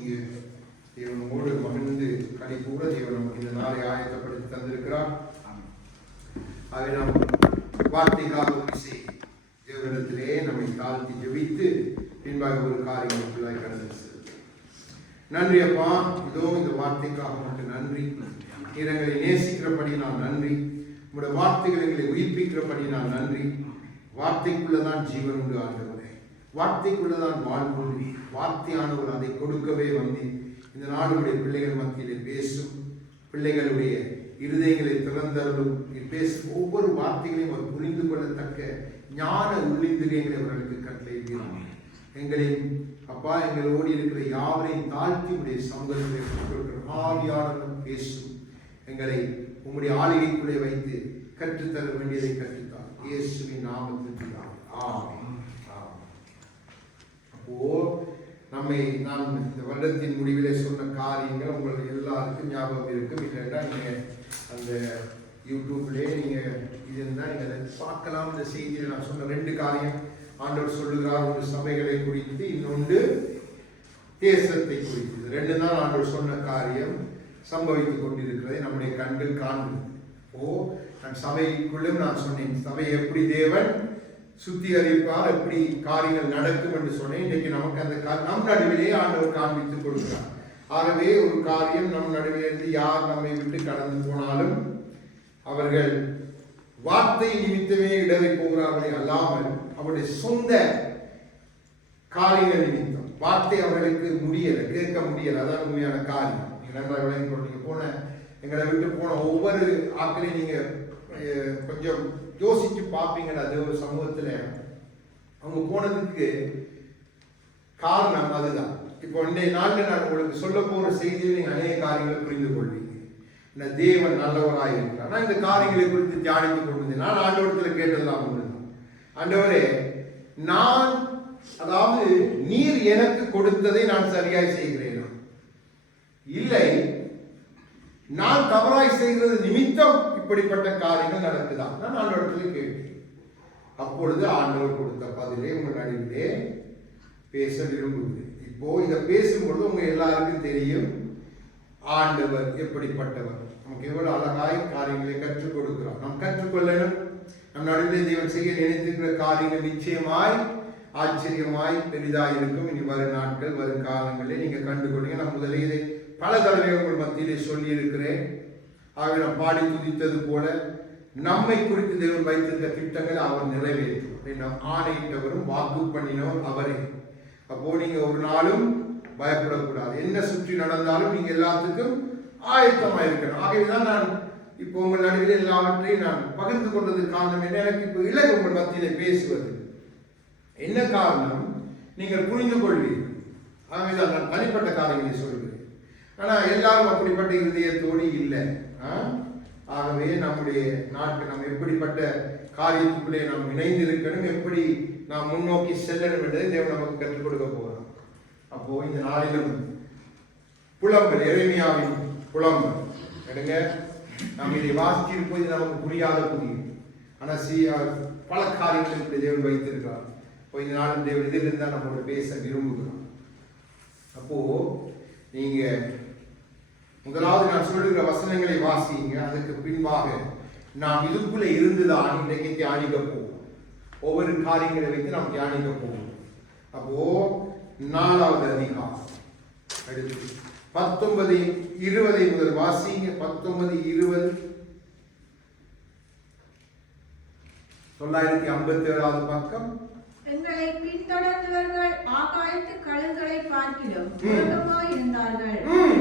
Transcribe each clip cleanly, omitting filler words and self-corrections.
இங்கு தேவனோடு மகிழ்ந்து கலிகூற தேவன் நமக்கு இந்த நாளை ஆயத்தப்படுத்தி தந்திருக்கிறார். அதை நாம் வார்த்தைக்காக பேசி தேவனிடத்திலே நம்மை தாழ்த்தி ஜெபித்து பின்பாக ஒரு காரியங்களுக்குள்ளாய் கடந்து நன்றி அப்பா. இதோ இந்த வார்த்தைக்காக மட்டும் நன்றி. எங்களை நேசிக்கிறபடி நான் நன்றி. உங்களுடைய வார்த்தைகள் எங்களை உயிர்ப்பிக்கிறபடி நான் நன்றி. வார்த்தைக்குள்ளதான் ஜீவன் உண்டு ஆண்டவரே, வார்த்தைக்குள்ளதான் வாழ்வு. வார்த்தையானவர் அதை கொடுக்கவே வந்து இந்த நாளுடைய பிள்ளைகள் மத்தியிலே பேசும், பிள்ளைகளுடைய இருதயங்களை திறந்தவர்களும் பேசும் ஒவ்வொரு வார்த்தைகளையும் அவர் புரிந்து கொள்ளத்தக்க ஞான உள்ளிந்திரியங்களை அவர்களுக்கு கட்டளையிடுகிறார். எங்களையும் அப்பா எங்களோடு இருக்கிற யாவரையும் தாழ்த்தி உடைய சமூகத்தில் ஆவியாளர்கள் பேசும். எங்களை உங்களுடைய ஆளுகைக்குள்ளே வைத்து கற்றுத்தர வேண்டியதை கற்றுத்தார் இயேசுவின் நாமத்தில். ஆமென். அப்போ நான் இந்த வருடத்தின் முடிவிலே சொன்ன காரியங்கள் உங்களுக்கு எல்லாருக்கும் ஞாபகம் இருக்கும். இல்லைன்னா நீங்க அந்த யூடியூப்லேயே நீங்க இது இருந்தால் நீங்க அதை பார்க்கலாம். இந்த செய்தியில் நான் சொன்ன 2 காரியம் ஆண்டவர் சொல்லுகிறார். ஒரு சபைகளை குறித்து, இன்னொன்று தேசத்தை குறித்து. 2 தான் ஆண்டவர் சொன்ன காரியம் சம்பவித்துக் கொண்டிருக்கிறதை நம்முடைய கண்கள் காண்பது. நான் சபைக்குள்ளும் நான் சொன்னேன், சபையை எப்படி தேவன் சுத்திகரிப்பார், எப்படி காரியங்கள் நடக்கும் என்று சொன்னேன். இன்றைக்கு நமக்கு அந்த நம் நடுவிலே ஆண்டவர் காண்பித்துக் கொடுக்கிறார். ஆகவே ஒரு காரியம் நம் நடுவிலிருந்து யார் நம்மை விட்டு கடந்து போனாலும் அவர்கள் வார்த்தை நிமித்தமே இடரை போகிறார்களே அல்லாமல் அவருடைய சொந்த காரியங்கள் நிமித்தம் வார்த்தை அவர்களுக்கு முடியலை, கேட்க முடியலை. அதான் உண்மையான காரியம். நீங்க போன எங்களை விட்டு போன ஒவ்வொரு ஆட்களையும் நீங்க கொஞ்சம் யோசிச்சு பார்ப்பீங்கன்னா அது ஒரு சமூகத்துல அவங்க போனதுக்கு காரணம் அதுதான். இப்போ இன்றைய நாளில் நான் உங்களுக்கு சொல்ல போற செய்தியில் நீங்க அநேக காரியங்களை புரிந்து கொள்வீங்க. தேவன் நல்லவராக இருக்கிறார். நான் இந்த காரியங்களை குறித்து தியானித்துக் கொண்டிருந்தேன். நான் ஆண்டவரத்தில் கேட்டதெல்லாம் ஒன்றுதான், ஆண்டவரே நான் அதாவது நீர் எனக்கு கொடுத்ததை நான் சரியாய் செய்கிறேனா, இல்லை நான் தவறாய் செய்கிறது நிமித்தம் இப்படிப்பட்ட காரியங்கள் நடக்குதான் நான் ஆண்டவரத்தில் கேட்டேன். அப்பொழுது ஆண்டவர் கொடுத்த பதிலே உங்கள் நடுவிலே பேச விரும்புகிறேன். இப்போ இதை பேசும்பொழுது உங்க எல்லாருக்கும் தெரியும் ஆண்டவர் எப்படிப்பட்டவர். நமக்கு எவ்வளவு அழகாய் காரியங்களை கற்றுக் கொடுக்கிறார். நாம் கற்றுக்கொள்ளணும். நம் நடுவிலே தேவன் செய்ய நினைத்திருக்கிற காரியங்கள் நிச்சயமாய் ஆச்சரியமாய் பெரிதாய் இருக்கும். இனி வரும் நாட்கள் வரும் காலங்களில் நீங்க கண்டுகொள்ளுங்க. நான் முதலே இதை பல தடவை உங்கள் மத்தியிலே சொல்லி இருக்கிறேன். ஆகவே நாம் பாடி துதித்தது போல நம்மை குறித்து தேவன் வைத்திருந்த திட்டங்களை அவர் நிறைவேற்றும். நாம் ஆணையிட்டவரும் வாக்கு பண்ணினவர் அவரே. அப்போ நீங்க ஒரு நாளும் பயப்படக்கூடாது. என்ன சுற்றி நடந்தாலும் நீங்க எல்லாத்துக்கும் ஆயத்தமாக இருக்கணும். ஆகவேதான் நான் இப்போ உங்கள் நடுவில் எல்லாவற்றையும் நான் பகிர்ந்து கொண்டதுக்கு காரணம் என்ன, எனக்கு இப்போ இலக்கு உங்கள் மத்தியிலே பேசுவது என்ன காரணம் நீங்கள் புரிந்து கொள்வீர்கள். ஆகவேதான் நான் தனிப்பட்ட காரியங்களை சொல்கிறேன். ஆனா எல்லாரும் அப்படிப்பட்ட இருதயத்தோடு இல்லை. ஆகவே நம்முடைய நாட்கள் நாம் எப்படிப்பட்ட காரியத்துக்குள்ளே நாம் இணைந்து இருக்கணும், எப்படி நாம் முன்னோக்கி செல்லணும் என்பதை தேவன் நமக்கு கற்றுக் கொடுக்க போகிறோம். அப்போ இந்த நாளிலும் புலம்பல், எரேமியாவின் புலம்பல் எடுங்க. நாம் இதை வாசிச்சிருப்போது நமக்கு புரியாத புரியும். ஆனால் பல காரியங்கள் தேவன் வைத்திருக்கிறார். இப்போ இந்த நாளும் தேவன் இதிலிருந்து தான் நம்மளோட பேச விரும்புகிறோம். அப்போ நீங்க முதலாவது நான் சொல்லுகிற வசனங்களை வாசிங்க. அதுக்கு பின்பாக நாம் இதுக்குள்ள இருந்துதான் இன்றைக்கு தியானிக்க போவோம். ஒவ்வொரு காரியங்களை வைத்து நாம் தியானிக்க போவோம். அப்போ 4வது அதிகாரம் அடுத்து 19:20 முதல் வாசிங்க. 19:20 957வது பக்கம். எங்களை பின்தொடர்ந்தவர்கள் ஆகாயத்து கழுகுகளை பார்க்கிலும் வேகமாய் இருந்தார்கள்.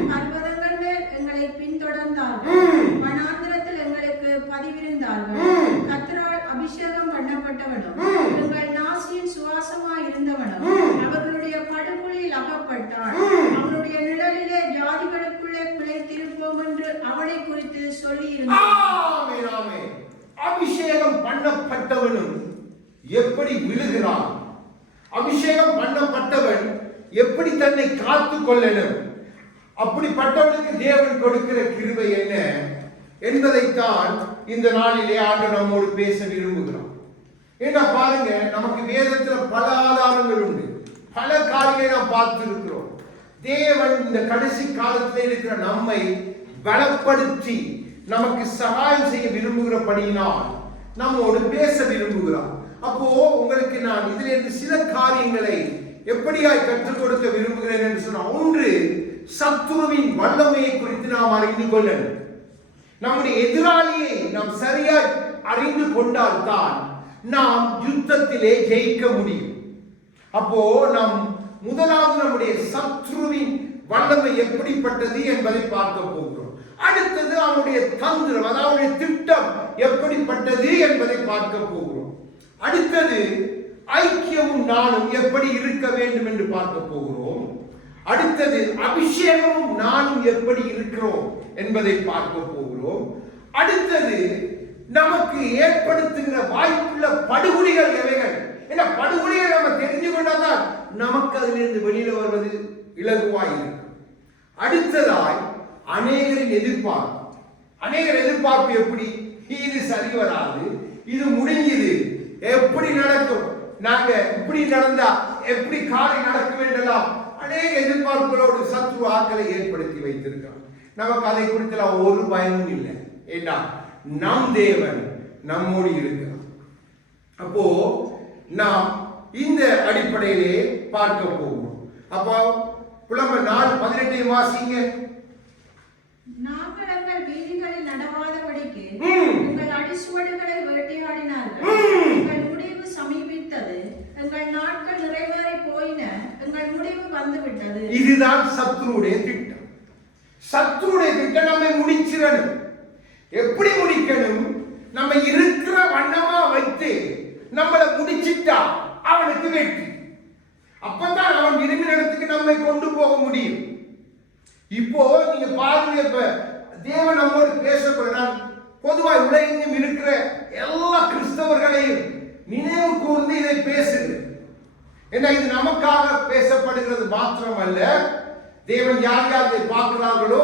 பர்வதங்கள் மேல் எங்களை பின்தொடர்ந்தார்கள். வனாந்திரத்தில் எங்களுக்கு பதிவிருந்தார்கள். கர்த்தரால் அபிஷேகம் பண்ணப்பட்டவனும் எங்கள் நாசியின் சுவாசமாய் இருந்தவனும் அவர்களுடைய படுகொலியில் அகப்பட்டான். அவனுடைய நிழலிலே ஜாதிகளுக்குள்ளே பிழைத்திருப்போம் என்று அவனை குறித்து சொல்லி இருந்தார். அபிஷேகம் பண்ணப்பட்டவனும் எப்படி விழுகிறான், அபிஷேகம் பண்ணப்பட்டவன் எப்படி தன்னை காத்துக் கொள்ளணும், அப்படிப்பட்டவனுக்கு தேவன் கொடுக்கிற கிருபை என்ன என்பதைத்தான் இந்த நாளிலே ஆண்டவர் நம்மோடு பேச விரும்புகிறான். ஏன்னா பாருங்க, நமக்கு வேதத்துல பல ஆதாரங்கள் உண்டு, பல காரியங்களை நாம் பார்த்து இருக்கிறோம். தேவன் இந்த கடைசி காலத்தில் இருக்கிற நம்மை பலப்படுத்தி நமக்கு சகாயம் செய்ய விரும்புகிறபடியினால் நம்மோடு பேச விரும்புகிறார். அப்போ உங்களுக்கு நான் இதிலிருந்து சில காரியங்களை எப்படியாய் கற்றுக் கொடுக்க விரும்புகிறேன் என்று சொன்னால், ஒன்று, சத்துருவின் வல்லமையை குறித்து நாம் அறிந்து கொள்ளணும். நம்முடைய எதிராளியை நாம் சரியாய் அறிந்து கொண்டால்தான் நாம் யுத்தத்திலே ஜெயிக்க முடியும். அப்போ நாம் முதலாவது நம்முடைய சத்துருவின் வல்லமை எப்படிப்பட்டது என்பதை பார்க்க போகிறோம். அடுத்தது அவனுடைய தந்திரம், அதாவது திட்டம் எப்படிப்பட்டது என்பதை பார்க்க போகிறோம். அடுத்தது ஐக்கியமும் நானும் எப்படி இருக்க வேண்டும் என்று பார்க்க போகிறோம். அடுத்தது அபிஷேகமும் நானும் எப்படி இருக்கிறோம் என்பதை பார்க்க போகிறோம். அடுத்தது நமக்கு ஏற்படுத்துகிற வாய்ப்புள்ள படுகொலிகள் எவைகள், ஏன்னா படுகொலிகள் நம்ம தெரிஞ்சு கொண்டாதான் நமக்கு அதிலிருந்து வெளியில வருவது இலகுவாய் இருக்கும். அடுத்ததாய் அநேகரின் எதிர்பார்ப்பு. அநேகர் எதிர்பார்ப்பு எப்படி, இது சரி வராது, இது முடிஞ்சது, எப்படி நடக்கும், நாங்க இப்படி நடந்தா எப்படி காரியம் நடக்கும் என்றெல்லாம் அநேக எதிர்பார்ப்புகளோடு சத்ரு ஆக்களை ஏற்படுத்தி வைத்திருக்கிறார். நமக்கு அதை குறித்தெல்லாம் ஒரு பயமும் இல்லை. ஏன்னா நம் தேவன் நம்மோடு இருக்கிறார். அப்போ நாம் இந்த அடிப்படையிலே பார்க்க போகிறோம். அப்போ புலம்பர் 4:18 வாசிங்க. நாங்கள் எங்கள் வீதிகளில் நடவாதபடிக்கு எங்கள் அடிசுவடுகளை வேட்டையாடினார்கள். எங்கள் முடிவு சமீபித்தது, எங்கள் நாட்கள் நிறைவேறி போயின, எங்கள் முடிவு வந்துவிட்டது. இதுதான் சத்ருடைய திட்டம். சத்ருடைய திட்டம் நம்மை முடிச்சிடணும். எப்படி முடிக்கணும்? நம்ம இருக்கிற வண்ணமா வைத்து நம்மளை முடிச்சிட்டா அவனுக்கு வெற்றி. அப்பதான் அவன் விரும்பின இடத்துக்கு நம்மை கொண்டு போக முடியும். இப்போ நீங்க பாருங்க, இப்ப தேவன் நம்மோடு பேசப்படுறான். பொதுவாக உலகெங்கும் இருக்கிற எல்லா கிறிஸ்தவர்களையும் நினைவு கூர்ந்து இதை பேசுது. ஏன்னா இது நமக்காக பேசப்படுகிறது மாத்திரம் அல்ல, தேவன் யார் யார் இதை பார்க்கிறார்களோ,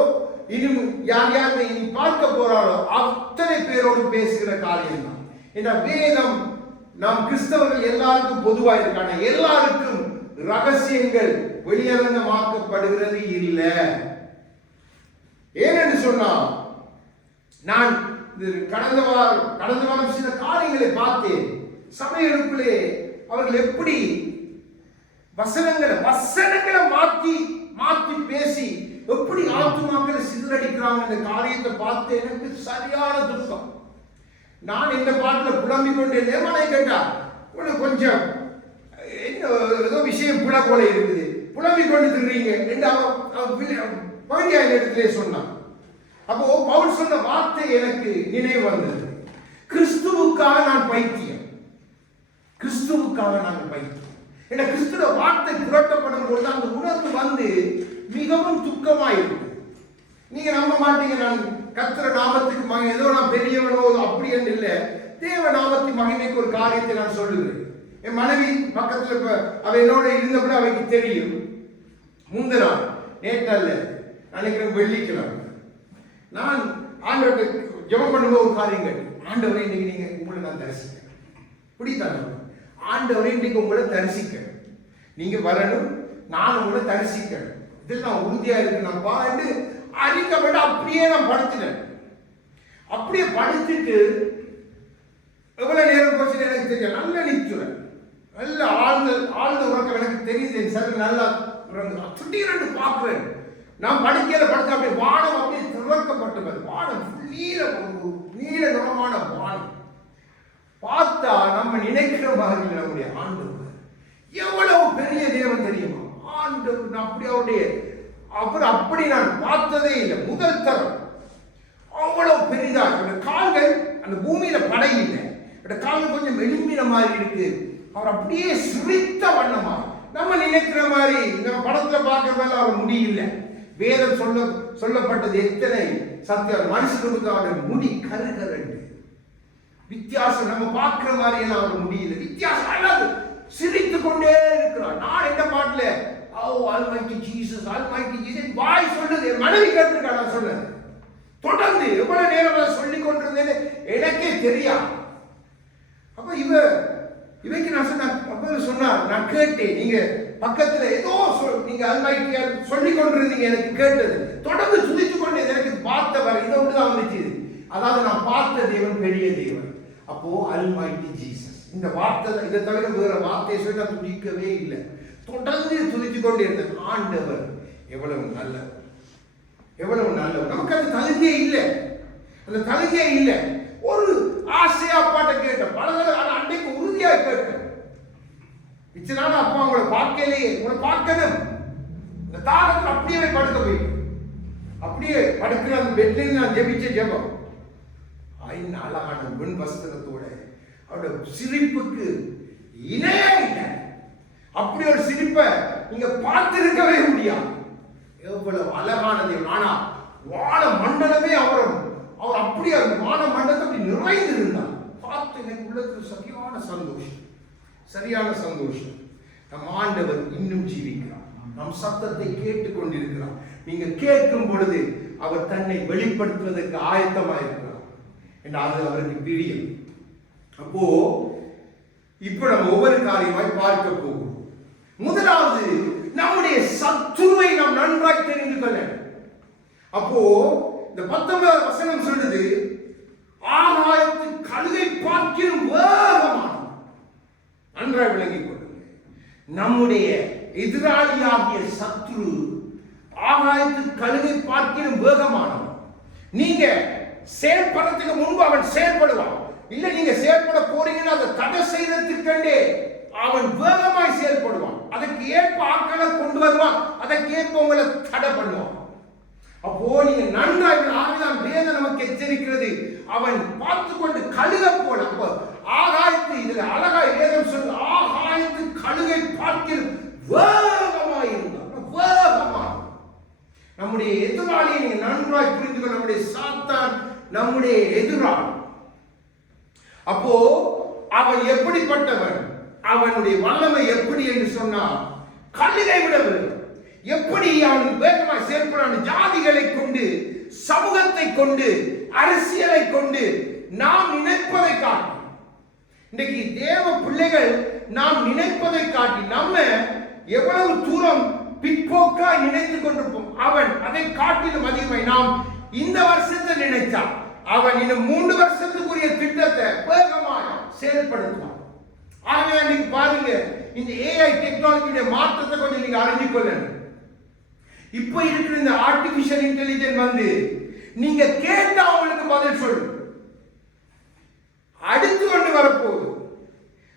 இன்னும் யார் யார் இனி பார்க்க போறாரோ அத்தனை பேரோடு பேசுகிற காரியம் தான். இந்த வேதம் நாம் கிறிஸ்தவர்கள் எல்லாருக்கும் பொதுவாக இருக்கான, எல்லாருக்கும் ரகசியங்கள் வெளியரங்கமாக்கப்படுகிறது இல்லை. ஏனென்று சொன்னா, நான் கடந்த வாரம் சில காரியங்களை பார்த்தேன். சபைகளுக்குள்ளே அவர்கள் எப்படி வசனங்களை மாற்றி பேசி எப்படி ஆத்துமாக்களை சிதறடிக்கிறாங்க என்ற காரியத்தை பார்த்து எனக்கு சரியான துக்கம். நான் இந்த பாட்டில் புலம்பிக் கொண்டிருந்தேன். மனை கேட்டா உங்களுக்கு கொஞ்சம் ஏதோ விஷயம் புல போல இருக்குது, புலம்பிக் கொண்டு திருறீங்க என்று பகுதியான இடத்திலே சொன்னான். அப்போ பவுல் சொன்ன வார்த்தை எனக்கு நினைவு வந்தது. கிறிஸ்துவுக்காக நான் பைத்தியம், கிறிஸ்துவுக்காக நாங்கள் பைத்தியம். என்ற கிறிஸ்துவ வார்த்தை புரட்டப்படும் பொழுது அந்த உணர்வு வந்து மிகவும் துக்கமாயிருக்கு. நீங்க நம்ப மாட்டீங்க, நான் கர்த்தர நாமத்துக்கு மகன் ஏதோ நான் பெரியவனோ அப்படி என்று இல்லை, தேவ நாமத்தின் மகிமைக்கு ஒரு காரியத்தை நான் சொல்லுகிறேன். என் மனைவி பக்கத்தில் இப்ப அவ என்னோட இருந்தபடி அவைக்கு தெரியும். முந்தின நாள் நேற்றல்ல நினைக்கிறேன் வெள்ளிக்கிழமை நான் ஆண்டவர்கிட்ட ஜெபம் பண்ணும்போது ஒரு காரியங்கள், ஆண்டவரை இன்னைக்கு நீங்க உங்களை நான் தரிசிக்கிறேன், பிடித்தாங்க ஆண்டவரை இன்னைக்கு உங்களை தரிசிக்கிறேன், நீங்க வரணும், நான் உங்களை தரிசிக்கிறேன், இதில் நான் உறுதியா இருக்கு நான் பாட்டு அறிக்கப்பட்டு அப்படியே நான் படுத்துட்டேன். அப்படியே படுத்துட்டு எவ்வளவு நேரம் போச்சு எனக்கு தெரியும், நல்ல நிச்சுறேன், நல்ல ஆழ்ந்த உறக்கம் எனக்கு தெரியுது சார், நல்லா திடீரென்று பார்க்கிறேன். நான் படுக்கையில படுத்த அப்படியே வானம் அப்படியே திறக்கப்பட்டது, வானம் நீல நிறமான வானம் பார்த்தா நம்ம நினைக்கிற மாதிரி நம்முடைய ஆண்டவர் எவ்வளவு பெரிய தேவன் தெரியுமா. ஆண்டவர் அப்படி அவர் அப்படி நான் பார்த்ததே இல்லை, முதல் தரம் அவ்வளவு பெரிதாக. கால்கள் அந்த பூமியில படை இல்லை, கால்கள் கொஞ்சம் எலும்பின மாதிரி இருக்கு. அவர் அப்படியே சிரித்த வண்ணமா, நம்ம நினைக்கிற மாதிரி நம்ம படத்துல பார்க்கறதால அவர் முடியல. வேதம் சொல்லப்பட்டது எத்தனை சத்தியம். மனுஷனுக்கு அவருடைய முடி கருகரண்டு வித்தியாசம், நம்ம பார்க்கிற மாதிரி எல்லாம் அவர் முடியல, வித்தியாசம் அல்லாது சிரித்து கொண்டே இருக்கிறார். நான் என்ன பாட்டுல ஆல்மைட்டி ஜீசஸ் ஆல்மைட்டி ஜீசஸ் வாய் சொல்லுது, மனைவி கேட்டிருக்கா நான் சொன்னது தொடர்ந்து எவ்வளவு நேரம் சொல்லி கொண்டிருந்தேன்னு எனக்கே தெரியாது. அப்ப இவைக்கு நான் சொன்ன சொன்னார், நான் கேட்டேன், நீங்க பக்கத்துல ஏதோ நீங்க அல்மைட்டியா சொல்லிக் கொண்டிருந்தீங்க, எனக்கு கேட்டது, தொடர்ந்து துதித்து கொண்டு எனக்கு பார்த்த வர இதை ஒன்றுதான் வந்துச்சு. அதாவது நான் பார்த்த தேவன் பெரிய தேவன். அப்போ அல்மைட்டி ஜீசஸ் இந்த வார்த்தை, இதை தவிர வேற வார்த்தையை சொல்லி நான் துதிக்கவே இல்லை. தொடர்ந்து துதித்து கொண்டு இருந்தேன். ஆண்டவர் எவ்வளவு நல்லவர், எவ்வளவு நல்லவர். நமக்கு அந்த தகுதியே இல்லை, அந்த தகுதியே இல்லை. ஒரு ஆசையா அப்பாட்ட கேட்டேன், பல தடவை அன்றைக்கு உறுதியா கேட்டேன். இச்சனால அப்பா உங்களை பார்க்கலையே, உங்களை பார்க்கணும். இந்த தாரத்தில் அப்படியே படுக்க போயிட்டு அப்படியே படுக்கிற அந்த பெட்ல நான் ஜெபிச்ச ஜெபம். அழகான பெண் வஸ்திரத்தோட அவருடைய சிரிப்புக்கு இணையே இல்லை. அப்படி ஒரு சிரிப்பை நீங்க பார்த்திருக்கவே முடியாது. எவ்வளவு அழகான தேவன். ஆனா வான மண்டலமே அவர் அப்படியே அந்த வான மண்டலத்தை அப்படி நிறைந்திருந்தார். பார்த்து எனக்கு உள்ளத்துல சரியான சந்தோஷம், சரியான சந்தோஷம். நம் ஆண்டவர் இன்னும் ஜீவிக்கிறார், நம் சத்தத்தை கேட்டுக் கொண்டிருக்கிறார். நீங்க கேட்கும் பொழுது அவர் தன்னை வெளிப்படுத்துவதற்கு ஆயத்தமாயிருக்கிறார் என்று அது அவருக்கு பிரியம். அப்போ இப்ப நம்ம ஒவ்வொரு காரியமாய் பார்க்க போகிறோம். முதலாவது, நம்முடைய சத்துருவை நாம் நன்றாய் தெரிந்து கொள்ள. அப்போ இந்த 19 வசனம் சொல்லுது, ஆகாயத்து கழுகை பார்க்கிலும் வேகமான. நன்றாய் விளங்கிக் கொள்ளுங்க. நம்முடைய எதிராளியாகிய சத்துரு ஆகாயத்து கழுகை பார்க்கிலும் வேகமானவன். நீங்க செயல்படுறதுக்கு முன்பு அவன் செயல்படுவான். இல்ல நீங்க செயல்பட போறீங்கன்னா அதை தடை செய்யறதுக்கண்டே அவன் வேகமாய் செயல்படுவான். அதற்கு ஏற்ப ஆட்களை கொண்டு வருவான், அதற்கு ஏற்ப உங்களை தடை பண்ணுவான். அப்போ நீங்க நன்றாக ஆகிதான் வேதம் நமக்கு எச்சரிக்கிறது. அவன் பார்த்து கொண்டு கழுக போல. அப்போ ஆகாயத்து, இதுல அழகாய் வேதம் சொல்லு, ஆகாயத்து கழுகை பார்க்கிலும் வேகமாய் இருந்தான். வேகமாக நம்முடைய எதிராளியை நீங்க நன்றாய் புரிந்து கொள்ள. நம்முடைய சாத்தான் நம்முடைய எதிராளி. அப்போ அவன் எப்படிப்பட்டவன், அவனுடைய வல்லமை எப்படி என்று சொன்னால் கழுகை விட வேண்டும். எப்படி அவன் வேகமாய் செயல்படான்? ஜாதிகளை கொண்டு, சமூகத்தை கொண்டு, அரசியலை கொண்டு நாம் நினைப்பதை காட்டி, இன்றைக்கு தேவ பிள்ளைகள் நாம் நினைப்பதை காட்டி நம்ம எவ்வளவு தூரம் பிற்போக்கா நினைத்துக் கொண்டிருப்போம். அவன் அதை காட்டிலும் அதிகமாய் நாம் இந்த வருஷத்தை நினைச்சான், அவன் இன்னும் 3 வருஷத்துக்குரிய திட்டத்தை வேகமாக செயல்படுத்துவான். ஆகவே நீங்க பாருங்க, இந்த ஏஐ டெக்னாலஜியுடைய மாற்றத்தை கொஞ்சம் நீங்க அறிஞ்சு கொள்ளணும். இப்ப இருக்கிற இந்த ஆர்டிபிஷியல் இன்டெலிஜென்ஸ் வந்து நீங்க கேட்டா அவங்களுக்கு பதில் சொல்லு. அடுத்து கொண்டு வரப்போகுது.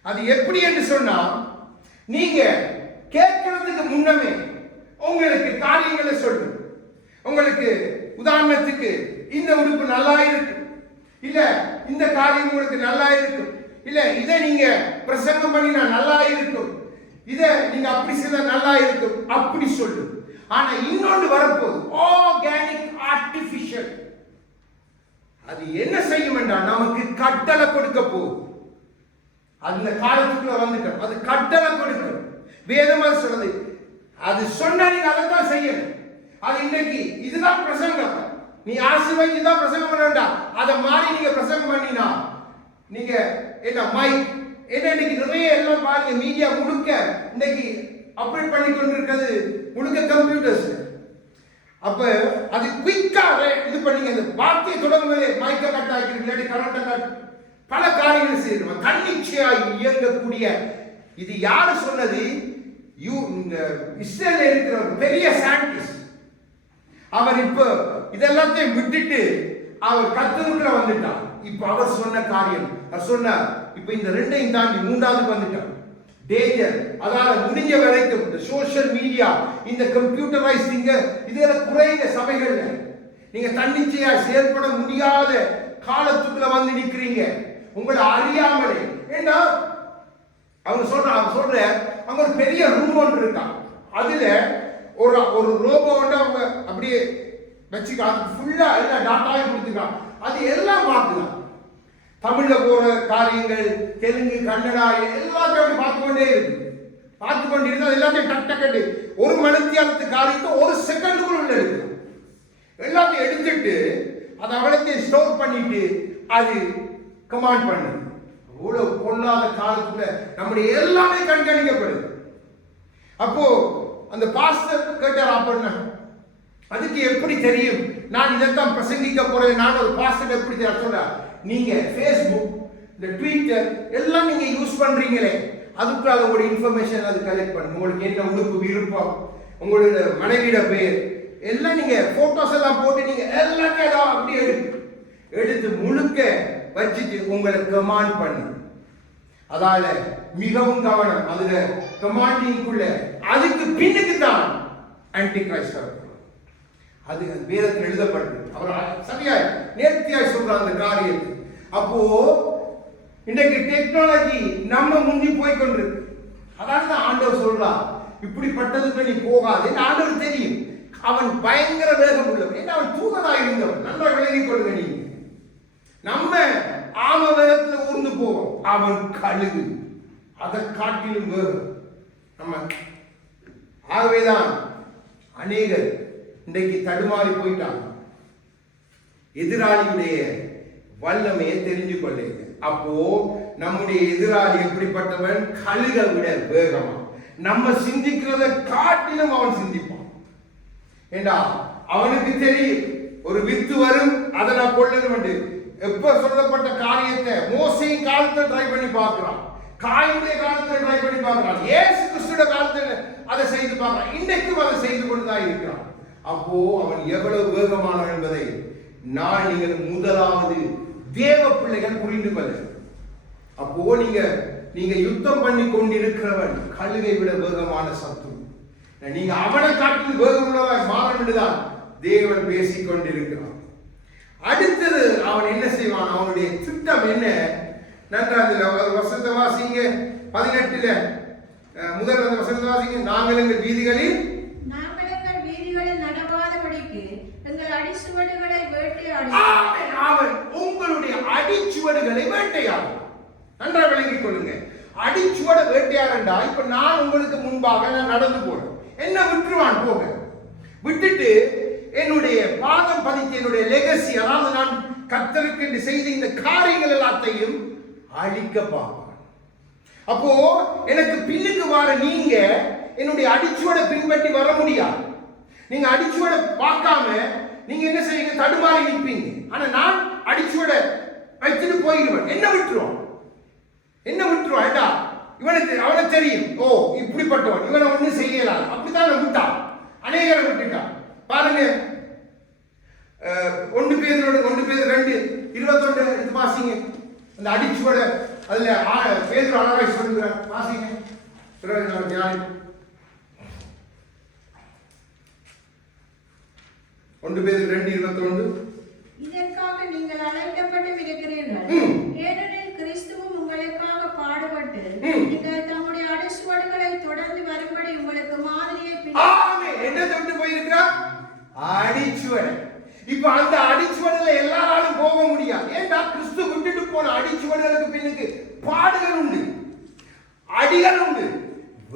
அது எப்படி என்று சொன்னா, நீங்க கேட்கறதுக்கு முன்னமே உங்களுக்கு காரியங்களை சொல்லு. உங்களுக்கு உதாரணத்துக்கு இந்த உடுப்பு நல்லா இருக்கு, இல்ல இந்த காரியம் உங்களுக்கு நல்லா இருக்கும், இல்ல இதை நீங்க பிரசங்கம் பண்ணினா நல்லா இருக்கும், இதை நீங்க அப்படி செய்தா நல்லா இருக்கும், அப்படி சொல்லு. ஆனா இன்னொன்று வரப்போகுது, ஆர்கானிக் ஆர்டிபிஷியல். அது என்ன செய்யும் என்றால் நமக்கு கட்டளை கொடுக்க போகுது. அந்த காலத்துக்குள்ள வந்துட்டோம். அது கட்டளை கொடுக்கும். வேதமா சொல்றது, அது சொன்னா நீங்க அதை தான் செய்யணும். அது இன்னைக்கு இதுதான் பிரசங்கம், நீ ஆசீர்வதிச்சு தான் பிரசங்கம் பண்ண வேண்டாம். அதை மாறி நீங்க பிரசங்கம் பண்ணினா நீங்க என்ன மைக் என்ன இன்னைக்கு நிறைய எல்லாம் பாருங்க, மீடியா முழுக்க இன்னைக்கு அப்டேட் பண்ணி கொண்டிருக்கிறது முழுக்க கம்ப்யூட்டர்ஸ். அப்ப அது குயிக்கா இது பண்ணீங்க. அந்த வார்த்தையை தொடங்கும்போதே மைக்க கட் ஆகிருக்கு, இல்லாட்டி கரண்ட கட், பல காரியங்கள் செய்யணும். தன்னிச்சையாய் இயங்கக்கூடிய இது யாரு சொன்னது? இஸ்ரேல்ல இருக்கிற ஒரு பெரிய சயின்டிஸ்ட். அவர் இப்ப இதெல்லாத்தையும் விட்டுட்டு அவர் கர்த்தருக்குள்ள வந்துட்டார். இப்ப அவர் சொன்ன காரியம், அவர் சொன்னார், இப்ப இந்த 2ஐயும் தாண்டி 3வது வந்துட்டார். டேஞ்சர். அதால முடிஞ்ச வரைக்கும் இந்த சோஷியல் மீடியா, இந்த கம்ப்யூட்டரைஸ்டிங், இதெல்லாம் குறைந்த சபைகள்ல நீங்க தன்னிச்சையா செயல்பட முடியாத காலத்துக்குள்ள வந்து நிக்கிறீங்க, உங்களை அறியாமலே. ஏன்னா அவங்க சொல்ற அங்க ஒரு பெரிய ரூம் ஒன்று இருக்கான். அதுல ஒரு ரோபோ வந்து அவங்க அப்படியே வச்சுக்காங்க, ஃபுல்லா எல்லா டாட்டாவும் கொடுத்துருக்காங்க. அது எல்லாம் பார்த்துதான், தமிழ்ல போற காரியங்கள், தெலுங்கு, கன்னடா எல்லாத்தையும் பார்த்து கொண்டே இருக்கு. பார்த்து கொண்டு இருந்தால் எல்லாத்தையும் டக்கு ஒரு மணித்தியாலத்து காரியத்தை 1 செகண்டுக்குள்ள உள்ள எடுக்கலாம். எல்லாத்தையும் எடுத்துட்டு அதை அவளத்தையும் ஸ்டோர் பண்ணிட்டு அது கமாண்ட் பண்ணுது. அவ்வளவு பொல்லாத காலத்துல நம்முடைய எல்லாமே கண்காணிக்கப்படுது. அப்போ அந்த பாஸ்டர் கேட்டார், அப்படின்னா அதுக்கு எப்படி தெரியும் நான் இதைத்தான் பிரசங்கிக்க போறேன், நான் ஒரு பாஸ்டர் எப்படி சொல்றேன், நீங்க ஃபேஸ்புக், இந்த ட்விட்டர் எல்லாம் நீங்க யூஸ் பண்றீங்களே, அதுக்குள்ள உங்களோட இன்ஃபர்மேஷன் அது கலெக்ட் பண்ணும். உங்களுக்கு என்ன உடுப்பு விருப்பம், உங்களோட மனைவியோட பேர் எல்லாம் நீங்க போட்டோஸ் எல்லாம் போட்டு நீங்க எல்லாத்தையும் ஏதாவது அப்படி எடுத்து முழுக்க வச்சுட்டு உங்களை கமாண்ட் பண்ணு. அதால மிகவும் கவனம், அதுல கமாண்டிங்குள்ள அதுக்கு பின்னுக்கு தான் ஆன்டி கிரைஸ்ட். அது வேதத்தில் எழுதப்பட்டது. அவர் சரியா நேர்த்தியாய் சொல்ற அந்த காரியத்தை. அப்போ இன்றைக்கு டெக்னாலஜி நம்ம முந்தி போய் கொண்டிருக்கு. அதாவது ஆண்டவர் சொல்றார், இப்படிப்பட்டதுக்கு நீ போகாது. ஆண்டவர் தெரியும், அவன் பயங்கர வேகம் உள்ளவன். ஏன்னா அவன் தூதனாக இருந்தவன். நல்லா விளங்கிக் கொள்ளுங்க. நீங்க நம்ம ஆம வேகத்துல ஊர்ந்து போவோம், அவன் கழுகு அதை காட்டிலும் வேகம் நம்ம. ஆகவேதான் அநேகர் இன்றைக்கு தடுமாறி போயிட்டாங்க, எதிராளியுடைய வல்லமையை தெரிஞ்சு கொள்ள. அப்போ நம்முடைய எதிராளி எப்படிப்பட்டவன், கழுகை விட வேகமா, நம்ம சிந்திக்கிறத காட்டிலும் அவன் சிந்திப்பான். ஏண்டா அவனுக்கு தெரியும் ஒரு வித்து வரும், அதை நான் கொள்ளணும். எப்ப சொல்லப்பட்ட காரியத்தை மோசையின் காலத்தில் ட்ரை பண்ணி பார்க்கிறான், காயுடைய காலத்தில் ட்ரை பண்ணி பார்க்கிறான், இயேசு கிறிஸ்துவோட காலத்தில் அதை செய்து பார்க்கிறான், இன்றைக்கும் அதை செய்து கொண்டுதான் இருக்கிறான். அப்போ அவன் எவ்வளவு வேகமானவன் என்பதை நான் நீங்கள் முதலாவது தேவ பிள்ளைகள் புரிந்து கொள்ள. அப்போ நீங்க யுத்தம் பண்ணி கொண்டிருக்கிறவன் கழுகை விட வேகமான சத்துரு. நீங்க அவனை காட்டில் வேகமுள்ளவன் மாறணுதான் தேவன் பேசிக் கொண்டிருக்கிறான். அடுத்தது அவன் என்ன செய்வான், அவனுடைய திட்டம் என்ன? நன்றாக வசனத்தை வாசிங்க. 18 முதல் அந்த வசனத்தை வாசிங்க. நாங்கள் எங்கள் வீதிகளில் நடவாதபடிக்கு எங்கள் அடிச்சுவடுகளை வேட்டையாடி. அவன் உங்களுடைய அடிச்சுவடுகளை வேட்டையாடும். நன்றாக விளங்கிக் கொள்ளுங்க. அடிச்சுவட வேட்டையாடா. இப்ப நான் உங்களுக்கு முன்பாக நான் நடந்து போறேன், என்ன விட்டுருவான் போக. விட்டுட்டு என்னுடைய பாதம் பதித்த என்னுடைய லெகசி, அதாவது நான் கர்த்தருக்கு என்று செய்த இந்த காரியங்கள் எல்லாத்தையும் அழிக்க பார்ப்பான். அப்போ எனக்கு பின்னுக்கு வர நீங்க என்னுடைய அடிச்சுவட பின்பற்றி வர முடியாது. நீங்க அடிச்சுவட பார்க்காம நீங்க என்ன செய்வீங்க, தடுமாறி நிற்பீங்க. ஆனா நான் அடிச்சுவட வச்சுட்டு போயிடுவேன், என்ன விட்டுருவான். ஏண்டா இவனுக்கு அவனை தெரியும், ஓ இப்படிப்பட்டவன், இவனை ஒன்றும் செய்யலாம், அப்படித்தான் விட்டான். அநேகரை விட்டுட்டான். பாருங்க 1 பேர் 2:21 எடுத்து வாசிங்க. அந்த அடிச்சுவட அதுல பேதுரு அழகாய் சொல்லுகிறார், வாசிங்க. பிறகு நம்ம தியானம் 1 பேதுரு 2:21. இதற்காக நீங்கள் அழைக்கப்பட்டு இருக்கிறீர்கள், ஏனெனில் கிறிஸ்துவும் உங்களுக்காக பாடுபட்டு நீங்கள் தம்முடைய அடிச்சுவடுகளை தொடர்ந்து வரும்படி உங்களுக்கு மாதிரியை. ஆமென். என்ன தொட்டு போயிருக்கிறார், அடிச்சுவடு. இப்ப அந்த அடிச்சுவடுல எல்லாராலும் போக முடியாது. ஏண்டா கிறிஸ்து விட்டுட்டு போன அடிச்சுவடுகளுக்கு பின்னுக்கு பாடுகள் உண்டு, அடிகள் உண்டு,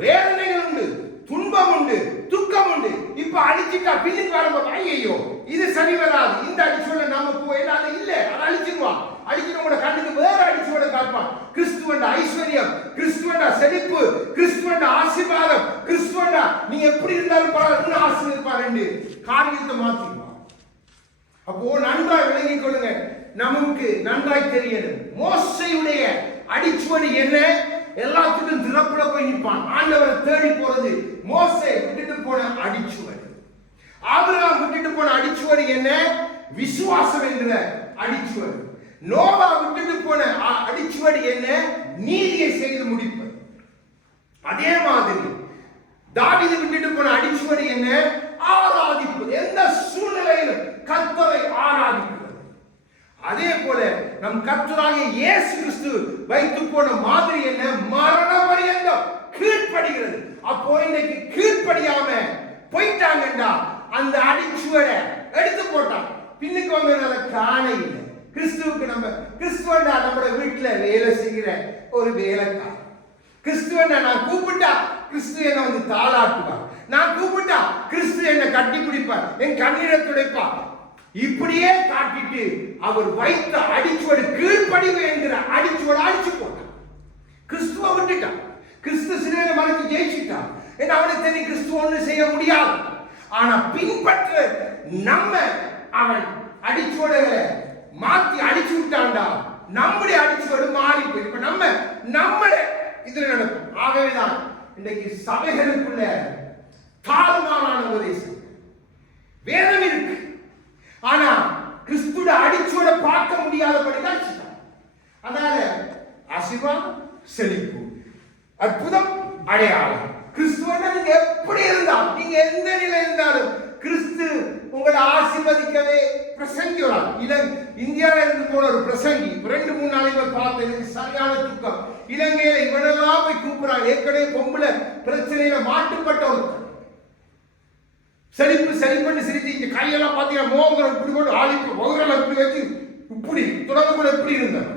வேதனைகள் உண்டு, துன்பம் உண்டு, துக்கம் உண்டு. இப்ப அடிச்சுட்டா பின்னுக்கு வரும்போது ஐயோ இது சரி வராது, இந்த அடிச்சுவட நம்ம போயிடாது, இல்ல அதை அழிச்சிருவான். அடிக்கிறவங்களோட கண்ணுக்கு வேற அடிச்சுவட காட்பான். கிறிஸ்துவண்ட ஐஸ்வர்யம், கிறிஸ்துவண்ட செழிப்பு, கிறிஸ்துவண்ட ஆசீர்வாதம், கிறிஸ்துவண்ட நீ எப்படி இருந்தாலும் பரவாயில்ல ஆசீர்வதிப்பார் என்று காரியத்தை மாற்றிடுவான். அப்போ நன்றாய் விளங்கிக் கொள்ளுங்க. நமக்கு நன்றாய் தெரியணும் மோசையுடைய அடிச்சுவடு என்ன. எல்லாத்துக்கும் திறப்புல போய் நிற்பான். ஆண்டவரை தேடி போறது மோசே விட்டுட்டு போன அடிச்சுவடு. ஆபிரகாம் விட்டுட்டு போன அடிச்சுவடு என்ன, விசுவாசம் என்ற அடிச்சுவடு. நோவா விட்டுட்டு போன அடிச்சுவடு என்ன, நீதியை செய்து முடிப்பது. அதே மாதிரி தாவீது விட்டுட்டு போன அடிச்சுவடு என்ன, ஆராதிப்பது. எந்த சூழ்நிலையிலும் கர்த்தரை ஆராதிப்பது. அதே போல நம் கர்த்தராகிய இயேசு கிறிஸ்து வைத்து போன மாதிரி என்ன, மரண பரியந்தம் கீழ்ப்படிகிறது. அப்போ இன்னைக்கு கீழ்ப்படியாம போயிட்டாங்கடா, அந்த அடிச்சுவட எடுத்து போட்டான். பின்னுக்கு வந்தனால காண இல்லை. கிறிஸ்துவுக்கு நம்ம கிறிஸ்துவண்டா நம்ம வீட்டுல வேலை செய்கிற ஒரு வேலைக்காரன். கிறிஸ்துவண்டா நான் கூப்பிட்டா கிறிஸ்து என்ன வந்து தாளாட்டுவார், நான் கூப்பிட்டா கிறிஸ்து என்ன கட்டி பிடிப்பார், என் கண்ணீரை துடைப்பார். இப்படியே காட்டிட்டு அவர் வைத்த அடிச்சுவடு கீழ்ப்படிவு என்கிற அடிச்சுவடு அடிச்சு போட்டார். கிறிஸ்துவ விட்டுட்டான். கிறிஸ்து சிலுவையில மறித்து ஜெயிச்சிட்டான். ஏன்னா அவனுக்கு தெரியும் கிறிஸ்து ஒண்ணு செய்ய முடியாது. ஆனா பின்பற்ற நம்ம அவன் அடிச்சுவடுகளை மாத்தி அடிச்சு விட்டான்டா, நம்முடைய அடிச்சுவடு மாறி போய் இப்ப நம்ம இதுல நடக்கும். ஆகவேதான் இன்றைக்கு சபைகளுக்குள்ள தாறுமாறான உபதேசம் வேதம் இருக்கு, ஆனா கிறிஸ்துவோட அடிச்சுவட பார்க்க முடியாதபடிதான். அதனால ஆசீர்வாதம், செழிப்பு, அற்புதம், அடையாளம் கிறிஸ்துவ நீங்க எப்படி இருந்தாலும், நீங்க எந்த நிலை இருந்தாலும் கிறிஸ்து உங்களை ஆசீர்வதிக்கவே பிரசங்கி வரார். இந்தியாவில இருந்து போன ஒரு பிரசங்கி 2-3 நாளைக்கு பார்த்து எனக்கு சரியான துக்கம். இலங்கையில இவனெல்லாம் போய் கூப்பிடுறாங்க. ஏற்கனவே பொம்பளை பிரச்சனையில மாட்டுப்பட்ட ஒரு செழிப்புன்னு சிரிச்சு இங்க கையெல்லாம் பாத்தீங்கன்னா மோகரம் இப்படி போட்டு ஆளிப்பு மோகரம் இப்படி வச்சு இப்படி தொடர்பு கூட எப்படி இருந்தாங்க.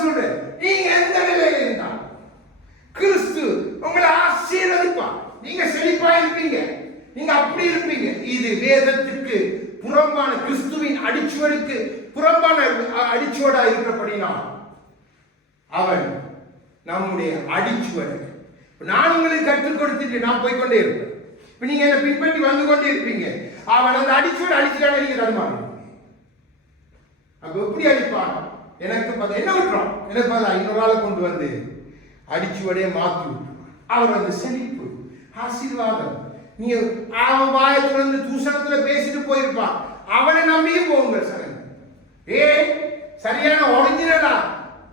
சொல்றேன், நீங்க எந்த நிலையில இருந்தாலும் கிறிஸ்து உங்களை ஆசீர்வதிப்பார். நீங்க செழிப்பா இருப்பீங்க, நீங்க அப்படி இருப்பீங்க. இது வேதத்துக்கு புறம்பான, கிறிஸ்துவின் அடிச்சுவடுக்கு புறம்பான அடிச்சுவடா இருக்கிறபடினா அவன் நம்முடைய அடிச்சுவடு. நான் உங்களுக்கு கற்றுக் கொடுத்துட்டு நான் போய்கொண்டே இருப்பேன். இப்ப நீங்க என்ன பின்பற்றி வந்து கொண்டே இருப்பீங்க. அவன் அந்த அடிச்சுவடு அடிச்சுட்டான நீங்க தருமாறு. அப்ப எப்படி அடிப்பான்? எனக்கு என்ன விட்டுறோம், எனக்கு இன்னொரு ஆளை கொண்டு வந்து அடிச்சுவடையே மாற்றி விட்டுருவான். அவர் அந்த செழிப்பு, ஆசீர்வாதம். நீ அவன் வாயத்துல இருந்து தூசணத்துல பேசிட்டு போயிருப்பான், அவனை நம்பியும் போங்க சார். சரியான ஒரிஜினலா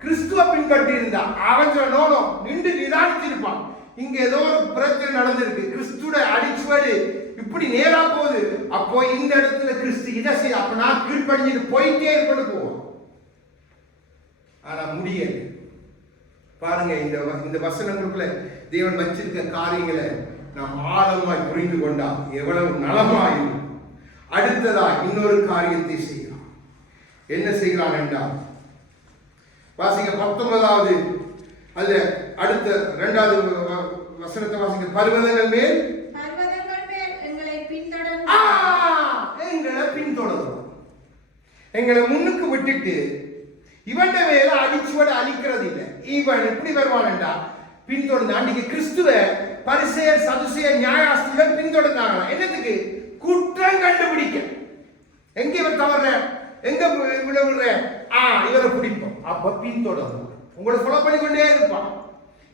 கிறிஸ்துவ பின்பற்றி இருந்தா அவன் நோனோ நின்று நிதானிச்சிருப்பான். இங்க ஏதோ ஒரு பிரச்சனை நடந்திருக்கு, கிறிஸ்துவோட அடிச்சுவடு இப்படி நேரா போகுது. அப்போ இந்த இடத்துல கிறிஸ்து இதை செய்ய, அப்ப நான் கீழ்படிஞ்சிட்டு போயிட்டே இருப்பது போவோம். ஆனா முடியல. பாருங்க, இந்த வசனங்களுக்குள்ள தேவன் வச்சிருக்க காரியங்களை நாம் ஆழமாய் புரிந்து கொண்டால் எவ்வளவு நலமாயும். அடுத்ததா இன்னொரு காரியத்தை செய்யலாம். என்ன செய்யலாம் என்றால், வாசிங்க 19வது அல்ல அடுத்த 2வது வசனத்தை வாசிங்க. பர்வதங்கள் மேல் எங்களை பின்தொடரும். எங்களை முன்னுக்கு விட்டுட்டு இவன் வேலை அடிச்சுவட அழிக்கிறது இல்லை. இவன் எப்படி வருவான் என்றா பின்தொடர்ந்து. அன்றைக்கு கிறிஸ்துவ பரிசேயர் சதுசேயர் நியாயாஸ்திரிகள் பின்தொடர்ந்தாங்க. என்னத்துக்கு? குற்றம் கண்டுபிடிக்க. எங்க இவர் தவற, எங்க விடுற, இவரை பிடிப்போம். அப்ப பின்தொடரும். உங்களை ஃபாலோ பண்ணிக்கொண்டே இருப்பான்.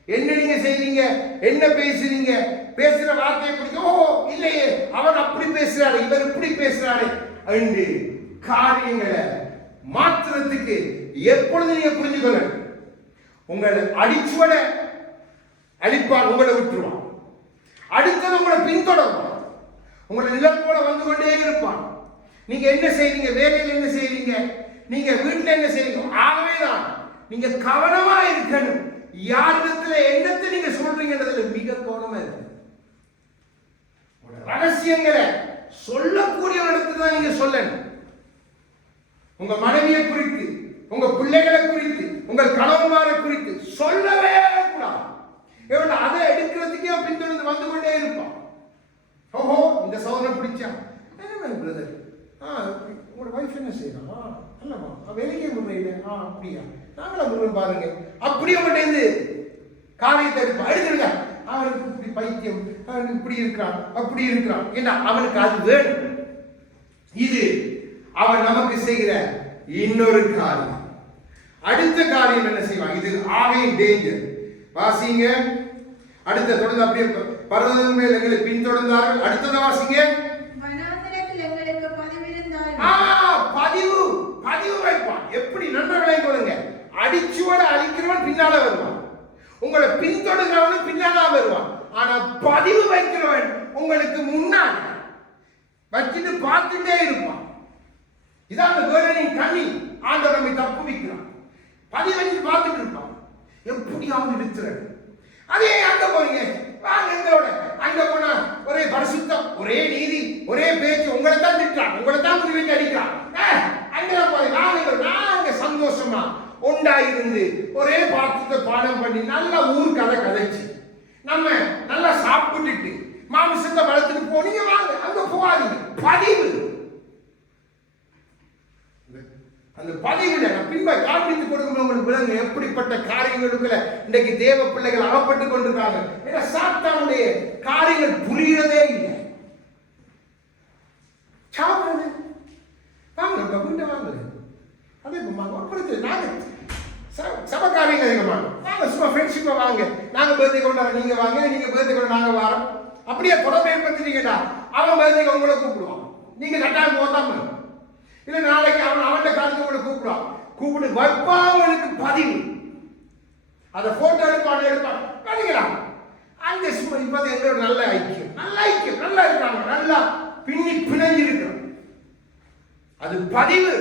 என்ன நீங்க செய்றீங்க, என்ன பேசுறீங்க, பேசுற வார்த்தையை பிடிக்கும். ஓ இல்லையே, அவன் அப்படி பேசுறாரு, இவர் இப்படி பேசுறாரு என்று காரியங்களை மாத்திரத்துக்கு எப்பொழுது நீங்க புரிஞ்சுக்கொள்ள, உங்களை அடிச்சுவட அடிப்பான், உங்களை விட்டுருவான். அடுத்தது உங்களை பின்தொடர்வான், உங்களை நிலம் போல வந்து கொண்டே இருப்பான். நீங்க என்ன செய்றீங்க, வேலையில் என்ன செய்றீங்க, நீங்க வீட்டில் என்ன செய்றீங்க. ஆகவேதான் நீங்க கவனமா இருக்கணும். யாரிடத்துல என்னத்தை நீங்க சொல்றீங்கன்றதுல மிக கவனமா இருக்கு. ரகசியங்களை சொல்லக்கூடிய இடத்துல தான் நீங்க சொல்லணும். உங்க மனைவியை குறித்து, உங்க பிள்ளைகளை குறித்து, உங்கள் கணவன்மாரை குறித்து சொல்லவே கூடாது. அதை எடுக்கிறதுக்கே பின்தொடர்ந்து வந்து கொண்டே இருப்பான். ஓஹோ, இந்த சோதனை பிடிச்சா பிரதர், உங்களோட வைஃப் என்ன செய்யலாம், அல்லவா வேலைக்கே முறையில, அப்படியா, நாங்களும் முருகன் பாருங்க, அப்படியே உங்கள்கிட்ட காரியத்தை எடுத்துருங்க. அவனுக்கு இப்படி பைத்தியம், அவனுக்கு இப்படி இருக்கிறான், அப்படி இருக்கிறான். ஏன்னா அவனுக்கு அது வேணும். இது அவன் நமக்கு செய்கிற இன்னொரு காரியம். அடுத்த காரியம் என்ன செய்வான்? இது ஆகையின் டேஞ்சர். வாசிங்க அடுத்த தொடர்ந்து. அப்படியே பர்வதங்கள் மேல் எங்களை பின்தொடர்ந்தார்கள். அடுத்ததை வாசிங்க. பதிவு வைப்பான். எப்படி? நண்பர்களை கொடுங்க. அடிச்சுவட அழிக்கிறவன் பின்னால வருவான், உங்களை பின்தொடர்கிறவன் பின்னால வருவான். ஆனா பதிவு வைக்கிறவன் உங்களுக்கு முன்னால் வச்சுட்டு பார்த்துட்டே இருப்பான். இதான் அந்த வேலனின் கண்ணி. ஆண்டவர் நம்மை தப்பு வைக்கிறான். பதிவு வச்சு பார்த்துட்டு இருப்பான், எப்படியாவது இருக்கிறது. அதே அங்க போறீங்க, வாங்க எங்களோட. அங்க போனா ஒரே பரிசுத்தம், ஒரே நீதி, ஒரே பேச்சு. உங்களை தான் திட்டான், உங்களை தான் குறி வச்சு அடிக்கிறான். அங்க போறீங்க, நாங்க சந்தோஷமா உண்டாயிருந்து ஒரே பாத்திரத்தை பானம் பண்ணி நல்ல ஊர் கதை கதைச்சு நம்ம நல்லா சாப்பிட்டுட்டு மாமிசத்தை வளர்த்துட்டு போனீங்க. வாங்க, அங்க போகாதீங்க. பதிவு, அந்த பதிவுல பின்பை காண்பித்து கொடுக்கும் விலங்கு எப்படிப்பட்ட காரியங்களுக்குள்ள இன்றைக்கு தேவ பிள்ளைகள் அகப்பட்டு கொண்டிருக்காங்க. ஏன்னா சாத்தானுடைய காரியங்கள் புரியறதே இல்லை. சாப்பிடுறது வாங்க வீட்டை வாங்க, அதே நாங்க சபக்காரியங்க அதிகமாக வாங்க, சும்மா ஃப்ரெண்ட்ஷிப்பா வாங்க, நாங்க பேர்தே கொண்டாட நீங்க வாங்க, நீங்க பேர்தே கொண்டு நாங்க வரோம். அப்படியே தொடர்பு ஏற்படுத்திட்டீங்கடா அவன் பேர்தே உங்களை கூப்பிடுவான், நீங்க கட்டாயம் போதாம இல்ல நாளைக்கு அவன் காலத்து உங்களை கூப்பிடுவான். கூப்பிட்டு வைப்பாங்களுக்கு பதிவு அதை போட்டோ எடுப்பான் பாத்தீங்களா? அந்த இப்ப எங்களோட நல்ல ஐக்கியம் நல்லா இருக்காங்க, நல்லா பின்னி பிணைஞ்சு இருக்கிறோம். அது பதிவு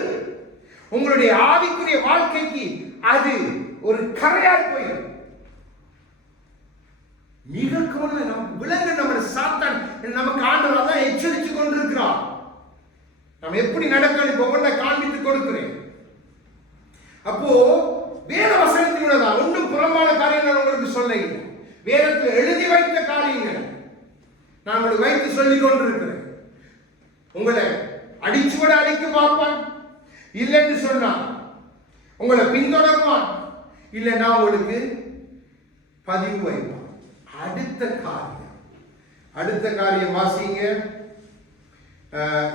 உங்களுடைய ஆவிக்குரிய வாழ்க்கைக்கு அது ஒரு கரையால் போயிடும். மிக கவனம் நம்ம விலங்கு நம்ம சாத்தான் நமக்கு ஆண்டவர் தான் எச்சரித்து கொண்டிருக்கிறார். நம்ம எப்படி நடக்கணும் ஒவ்வொன்றை காண்பித்து கொடுக்கிறேன். அப்போ வேத வசனத்தினுடன் ஒன்றும் புறம்பான காரியம் நான் உங்களுக்கு சொல்ல இல்லை. வேதத்தில் எழுதி வைத்த காரியங்கள் நான் உங்களுக்கு வைத்து சொல்லிக் கொண்டிருக்கிறேன். உங்களை அடிச்சுவிட அடிக்க பார்ப்பான், இல்லைன்னு சொன்னா உங்களை பின்தொடர்வான், இல்லைன்னா உங்களுக்கு பதிவு வைப்பான். அடுத்த காரியம் வாசிங்க.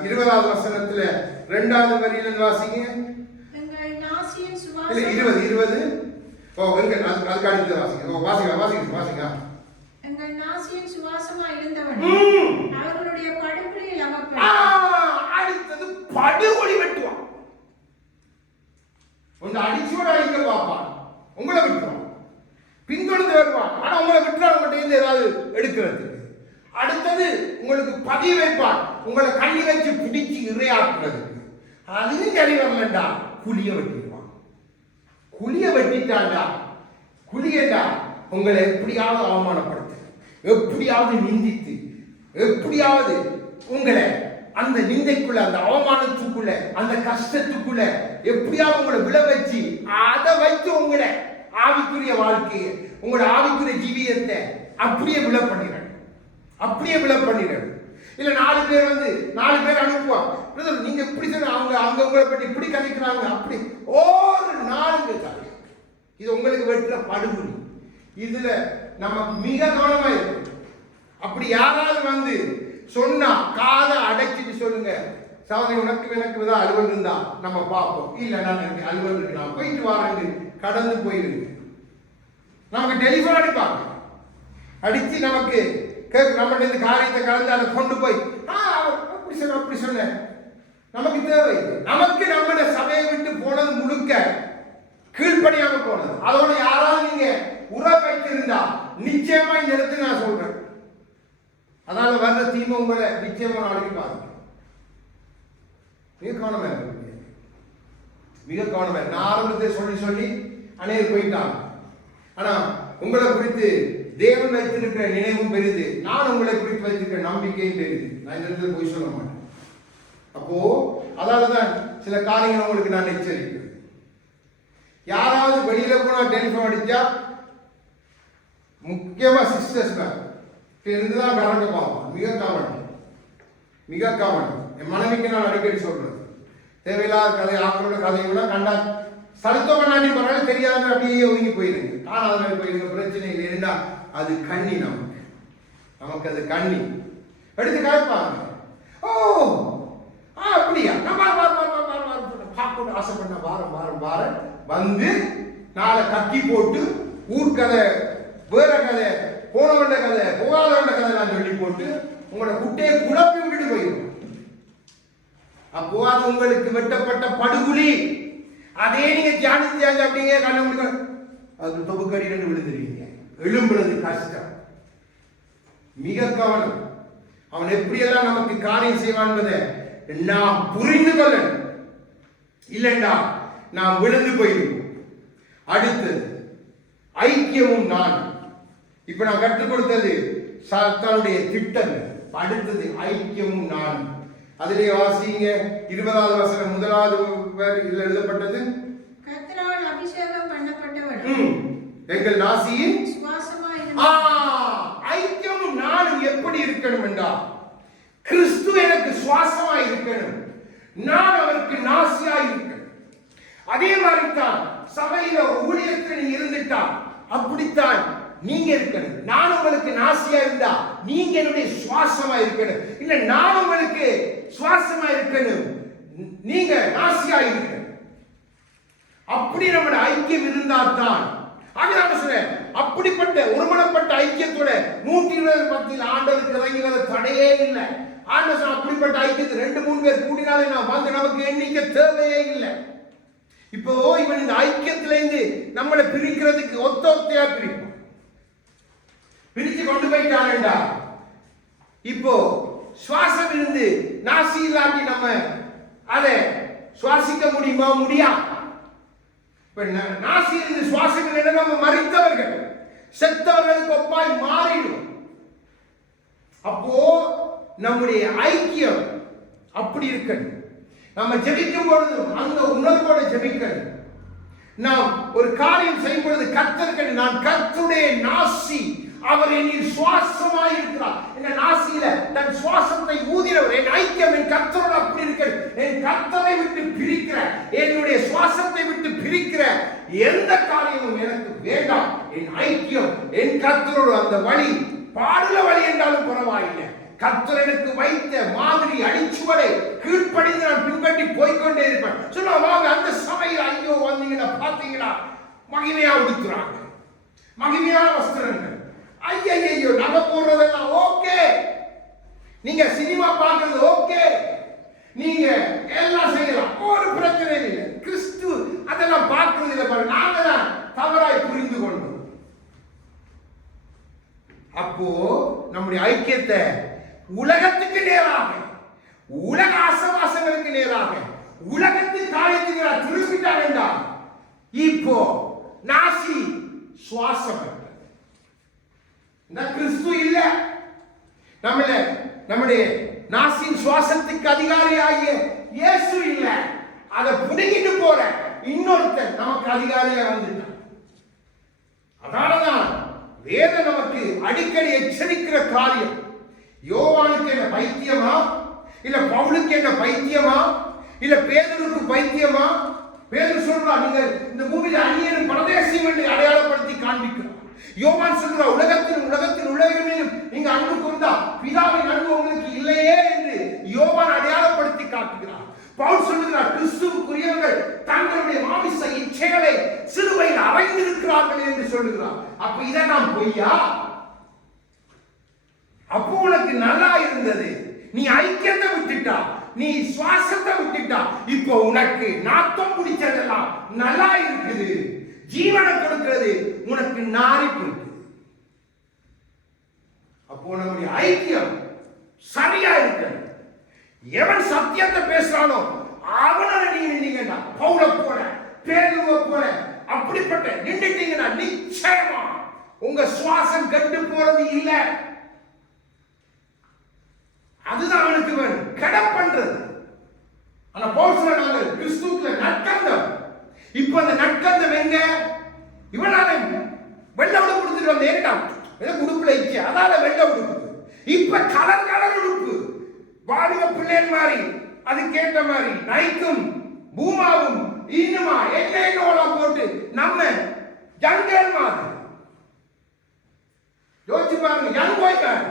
20வது வசனத்துல 2வது வரியிலிருந்து வாசிங்க. எங்கள் நாசியின் சுவாசம் இல்ல 20 அதுக்கு அடுத்து வாசிங்க. எங்கள் நாசியின் சுவாசமா இருந்தவன் அவர்களுடைய படுகொலியில் அடுத்தது படுகொலி வெட்டுவான். உன்னை அடிச்சோட அடிக்க பார்ப்பான், உங்களை விட்டுவான், பின்தொடர்ந்து வருவான். ஆனா உங்களை விட்டுறா உங்கள்கிட்ட ஏதாவது எடுக்கிறது. அடுத்தது உங்களுக்கு பதிவு வைப்பான், உங்களை கண்ணி வச்சு பிடிச்சு இறையாக்குறதுக்கு. அதுவும் சரி வரலண்டா குழிய வெட்டிடுவான். குழிய வெட்டிட்டாண்டா குழியண்டா உங்களை எப்படியாவது அவமானப்படுத்து, எப்படியாவது நிந்தித்து, எப்படியாவது உங்களை அந்த நிந்தைக்குள்ள, அந்த அவமானத்துக்குள்ள, அந்த கஷ்டத்துக்குள்ள எப்படியாவது உங்களை விழ வச்சு அதை வைத்து உங்களை ஆவிக்குரிய வாழ்க்கையை, உங்களோட ஆவிக்குரிய ஜீவியத்தை அப்படியே விழ பண்ணிடுறேன். இல்ல 4 பேர் அனுப்புவான். நீங்க எப்படி சொன்ன அவங்க உங்களை பற்றி இப்படி கதைக்கிறாங்க, அப்படி ஒரு 4 காரியம். இது உங்களுக்கு வெட்டுற படுகொலி. இதுல நம்ம மிக கவனமா இருக்கு. அப்படி யாராவது சொன்னா காதை அடைச்சிட்டு சொல்லுங்க, சகோதரி உனக்கு எனக்கு தான் அலுவல் இருந்தா நம்ம பார்ப்போம், இல்ல நான் எனக்கு அலுவல் இருக்கு நான் போயிட்டு வரேங்க, கடந்து போயிருங்க. நமக்கு டெலிஃபோன் அடிப்பாங்க, அடிச்சு நமக்கு நம்மகிட்ட இந்த காரியத்தை கலந்து அதை கொண்டு போய் அப்படி சொன்ன நமக்கு தேவை. நமக்கு நம்மளோட சபையை விட்டு போனது முழுக்க கீழ்ப்படியாக போனது. அதோட யாராவது நீங்க உறவு வைத்திருந்தா நிச்சயமா இந்த இடத்துல நான் சொல்றேன், அதனால வர்ற தீமை உங்களை நிச்சயமா நாளைக்கு பாருங்க. மிக கவனமா இருக்கு. நான் ஆரம்பத்தை சொல்லி அநேகர் போயிட்டாங்க. ஆனா உங்களை குறித்து தேவன் வைத்திருக்கிற நினைவும் பெரிது, நான் உங்களை குறித்து வைத்திருக்கிற நம்பிக்கையும் பெரிது. நான் இந்த இடத்துல போய் சொல்ல மாட்டேன். அப்போ அதாலதான் சில காரியங்கள் உங்களுக்கு நான் எச்சரிக்கிறேன். யாராவது வெளியில போனா டெலிஃபோன் அடிச்சா முக்கியமா சிஸ்டர்ஸ் இருந்துதான் கரண்ட் பார்ப்போம். மிக கவனம். என் மனைவிக்கு நான் அடிக்கடி சொல்றேன், தேவையில்லாத கதை ஆக்களோட கதையோட கண்டா சருத்தம் பண்ணாடி பரவாயில்ல, தெரியாத அப்படியே ஒதுங்கி போயிருங்க, காணாத போயிருங்க, பிரச்சனை இல்லை. இருந்தா அது கண்ணி, நமக்கு அது கண்ணி எடுத்து காய்ப்பாங்க. அப்படியா ஆசைப்பட்ட வாரம் வந்து நாளை கட்டி போட்டு ஊர்கதை, வேற கதை, போனவண்ட கதை, போகாதவண்ட கதை நான் சொல்லி போட்டு உங்களோட குட்டையை குழப்பி விட்டுட்டு போயிடும். அப்போ அது உங்களுக்கு வெட்டப்பட்ட படுகொலி. அதே நீங்க தியானித்து அப்படிங்க கண்ண முடிக்க அது தொகுக்கடி விழுந்துருவீங்க. எழும்புறது கஷ்டம். மிக கவனம். அவன் எப்படியெல்லாம் நமக்கு காரியம் செய்வான் என்பதை நாம் புரிந்து கொள்ளணும். இல்லைண்டா நாம் விழுந்து போயிடுவோம். அடுத்தது ஐக்கியமும் நான். இப்ப நான் கற்றுக் கொடுத்தது சாத்தானுடைய திட்டங்கள். அடுத்தது ஐக்கியமும் நான். அதிலே வாசிங்க 20வது வசனம் 1வது இதுல எழுதப்பட்டது, கர்த்தரால் அபிஷேகம் பண்ணப்பட்டவன் எங்கள் நாசியின் சுவாசமாய் ஐக்கியமும் நானும் எப்படி இருக்கணும் என்றால், கிறிஸ்து எனக்கு சுவாசமாய் இருக்கணும், நான் அவருக்கு நாசியாய் இருக்கணும். அதே மாதிரி தான் சபையில ஊழியத்தில் நீ இருந்துட்டா அப்படித்தான் நீங்க இருக்கணும். நான் உங்களுக்கு நாசியா இருந்தா நீங்க என்னுடைய சுவாசமா இருக்கணும். இல்ல நான் உங்களுக்கு சுவாசமா இருக்கணும், நீங்க நாசியா இருக்கணும். அப்படி நம்முடைய ஐக்கியம் இருந்தால்தான். ஆகினால சொல்றேன், அப்படிப்பட்ட ஒருமனப்பட்ட ஐக்கியத்தோட 120 மத்தியில் ஆண்டவருக்கு இறங்குகிற தடையே இல்லை. ஆண்டவர் அப்படிப்பட்ட ஐக்கியத்தை 2-3 பேர் கூடினாலே நான் வந்து நமக்கு எண்ணிக்கை தேவையே இல்லை. இப்போ இவன் இந்த ஐக்கியத்திலிருந்து நம்மளை பிரிக்கிறதுக்கு ஒத்தையா பிரிச்சு கொண்டு போயிட்டான்டா. இப்போ சுவாசம் இருந்து நாசி இல்லாட்டி நம்ம அதை சுவாசிக்க முடியுமா? முடியாது. நாசி இருந்து சுவாசம் இல்லை, நம்ம மரித்தவர்கள் செத்தவர்களுக்கு ஒப்பாய் மாறிடும். அப்போ நம்முடைய ஐக்கியம் அப்படி இருக்கணும். நம்ம ஜெபிக்கும் பொழுது அந்த உணர்வோட ஜெபிக்கணும். நாம் ஒரு காரியம் செய்யும் பொழுது கர்த்தருக்கு நான் கர்த்தருடைய நாசி, அவர் என்னில் சுவாசமாய் இருக்கிறார். இந்த நாசியில தன் சுவாசத்தை ஊதினவர். என் ஐக்கியம் என் கர்த்தரோடு அப்படி இருக்கிறது. என் கர்த்தரை விட்டு பிரிக்கிற, என்னுடைய சுவாசத்தை விட்டு பிரிக்கிற எந்த காரியமும் எனக்கு வேண்டாம். என் ஐக்கியம் என் கர்த்தரோடு. அந்த வழி பாடல வழி என்றாலும் பரவாயில்லை. கர்த்தர் எனக்கு வைத்த மாதிரி அடிச்சுவடை கீழ்ப்படிந்து நான் பின்பற்றி போய்கொண்டே இருப்பேன். சொல்லுவாங்க அந்த சபையில் ஐயோ வந்தீங்கன்னா பாத்தீங்களா மகிமையா உடுத்துறாங்க, மகிமையான வஸ்திரங்கள், ஐயோ நகை போடுறதெல்லாம் ஓகே, நீங்க சினிமா பார்க்கறது ஓகே, நீங்க எல்லாம் செய்யலாம், ஒரு பிரச்சனை இல்லை. கிறிஸ்து அதெல்லாம் பார்க்கறது இல்லை. நாங்க தான் தவறாய் புரிந்து கொண்டோம். அப்போ நம்முடைய ஐக்கியத்தை உலகத்துக்கு நேராக, உலக ஆசவாசங்களுக்கு நேராக, உலகத்தின் காரியத்துக்கு திரும்பிட்டார் என்றால் இப்போ நாசி சுவாசம் கிறிஸ்து இல்ல. நம்முடைய நாசின் சுவாசத்துக்கு அதிகாரியாகிய இயேசு இல்ல. அதை புடுங்கிட்டு போற இன்னொருத்தர் நமக்கு அதிகாரியா வந்துட்டார். அதனாலதான் வேதம் நமக்கு அடிக்கடி எச்சரிக்கிற காரியம். யோவானுக்கு என்ன பைத்தியமா, இல்ல பவுலுக்கு என்ன பைத்தியமா, இல்ல பேதுருக்கு பைத்தியமா? பேதுரு சொல்றா, நீங்க இந்த பூமியில அந்நியனும் பரதேசியும் என்று அடையாளப்படுத்தி காண்பிக்கிறார். யோவான் சொல்றா, உலகத்தின் உலகிலும் நீங்க அன்பு கூர்ந்தா பிதாவின் அன்பு உங்களுக்கு இல்லையே என்று யோவான் அடையாளப்படுத்தி காட்டுகிறார். பவுல் சொல்லுகிறார், கிறிஸ்துவுக்குரியவர்கள் தங்களுடைய மாமிச இச்சைகளை சிலுவையில் அறைந்திருக்கிறார்கள் என்று சொல்லுகிறார். அப்ப இதை நாம் பொய்யா? அப்போ உனக்கு நல்லா இருந்தது, நீ ஐக்கியத்தை விட்டுட்டா, நீ சுவாசத்தை விட்டுட்டா, இப்போ உனக்கு நாத்தம் பிடிச்சதெல்லாம் நல்லா இருக்குது, ஜீவனை கொடுக்கிறது உனக்கு நாரி போயிட்டு. அப்போ நம்முடைய ஐக்கியம் சரியா இருக்கு. எவன் சத்தியத்தை பேசுறானோ அவனை நீங்க நின்னீங்கன்னா, பவுல போல பேதுருவை போல அப்படிப்பட்ட நின்றுட்டீங்கன்னா நிச்சயமா உங்க சுவாசம் கெட்டு போறது இல்லை. அதுதான் அவனுக்கு வேணும், கடை பண்றது. ஆனா பவுல் நாங்கள் கிறிஸ்துவுக்குள்ள நற்கந்தம். இப்ப அந்த நற்கந்தம் எங்க? இவனால வெள்ளை உடுப்பு கொடுத்துட்டு வந்த ஏறிட்டான், உடுப்புல இச்சு, அதால வெள்ளை உடுப்பு. இப்ப கலர் உடுப்பு, வாலிப பிள்ளைகள் மாதிரி, அது கேட்ட மாதிரி நைக்கும் பூமாவும் இன்னுமா என்னெல்லாம் போட்டு நம்ம ஜங்கல் மாதிரி யோசிச்சு பாருங்க. யங் பாய் தான்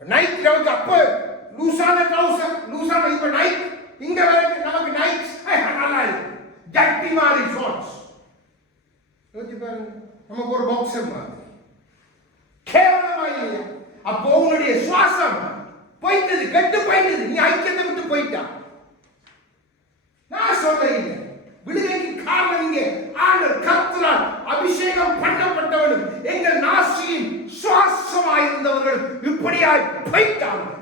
நைக் நமக்கு அப்ப லூசான ட்ரவுசர், லூசான இப்ப நைக் இங்க வரைக்கும் நமக்கு நைக் நல்லா இருக்கு, ஜட்டி மாதிரி ஷார்ட்ஸ். யோசிச்சு பாருங்க, நமக்கு ஒரு பாக்ஸர் மாதிரி கேவலமா இல்லையா? அப்போ உன்னுடைய சுவாசம் போயிட்டது, கெட்டு போயிட்டது, நீ ஐக்கியத்தை விட்டு போயிட்டா. நான் சொல்ல இல்லை, விடுதலைக்கு காரணம் இங்கே ஆண்டவர் கர்த்தரால் அபிஷேகம் பண்ணப்பட்டவனும் எங்கள் நாசியின் சுவாசமாயிருந்தவர்கள் இப்படியாய் போயிட்டார்கள்.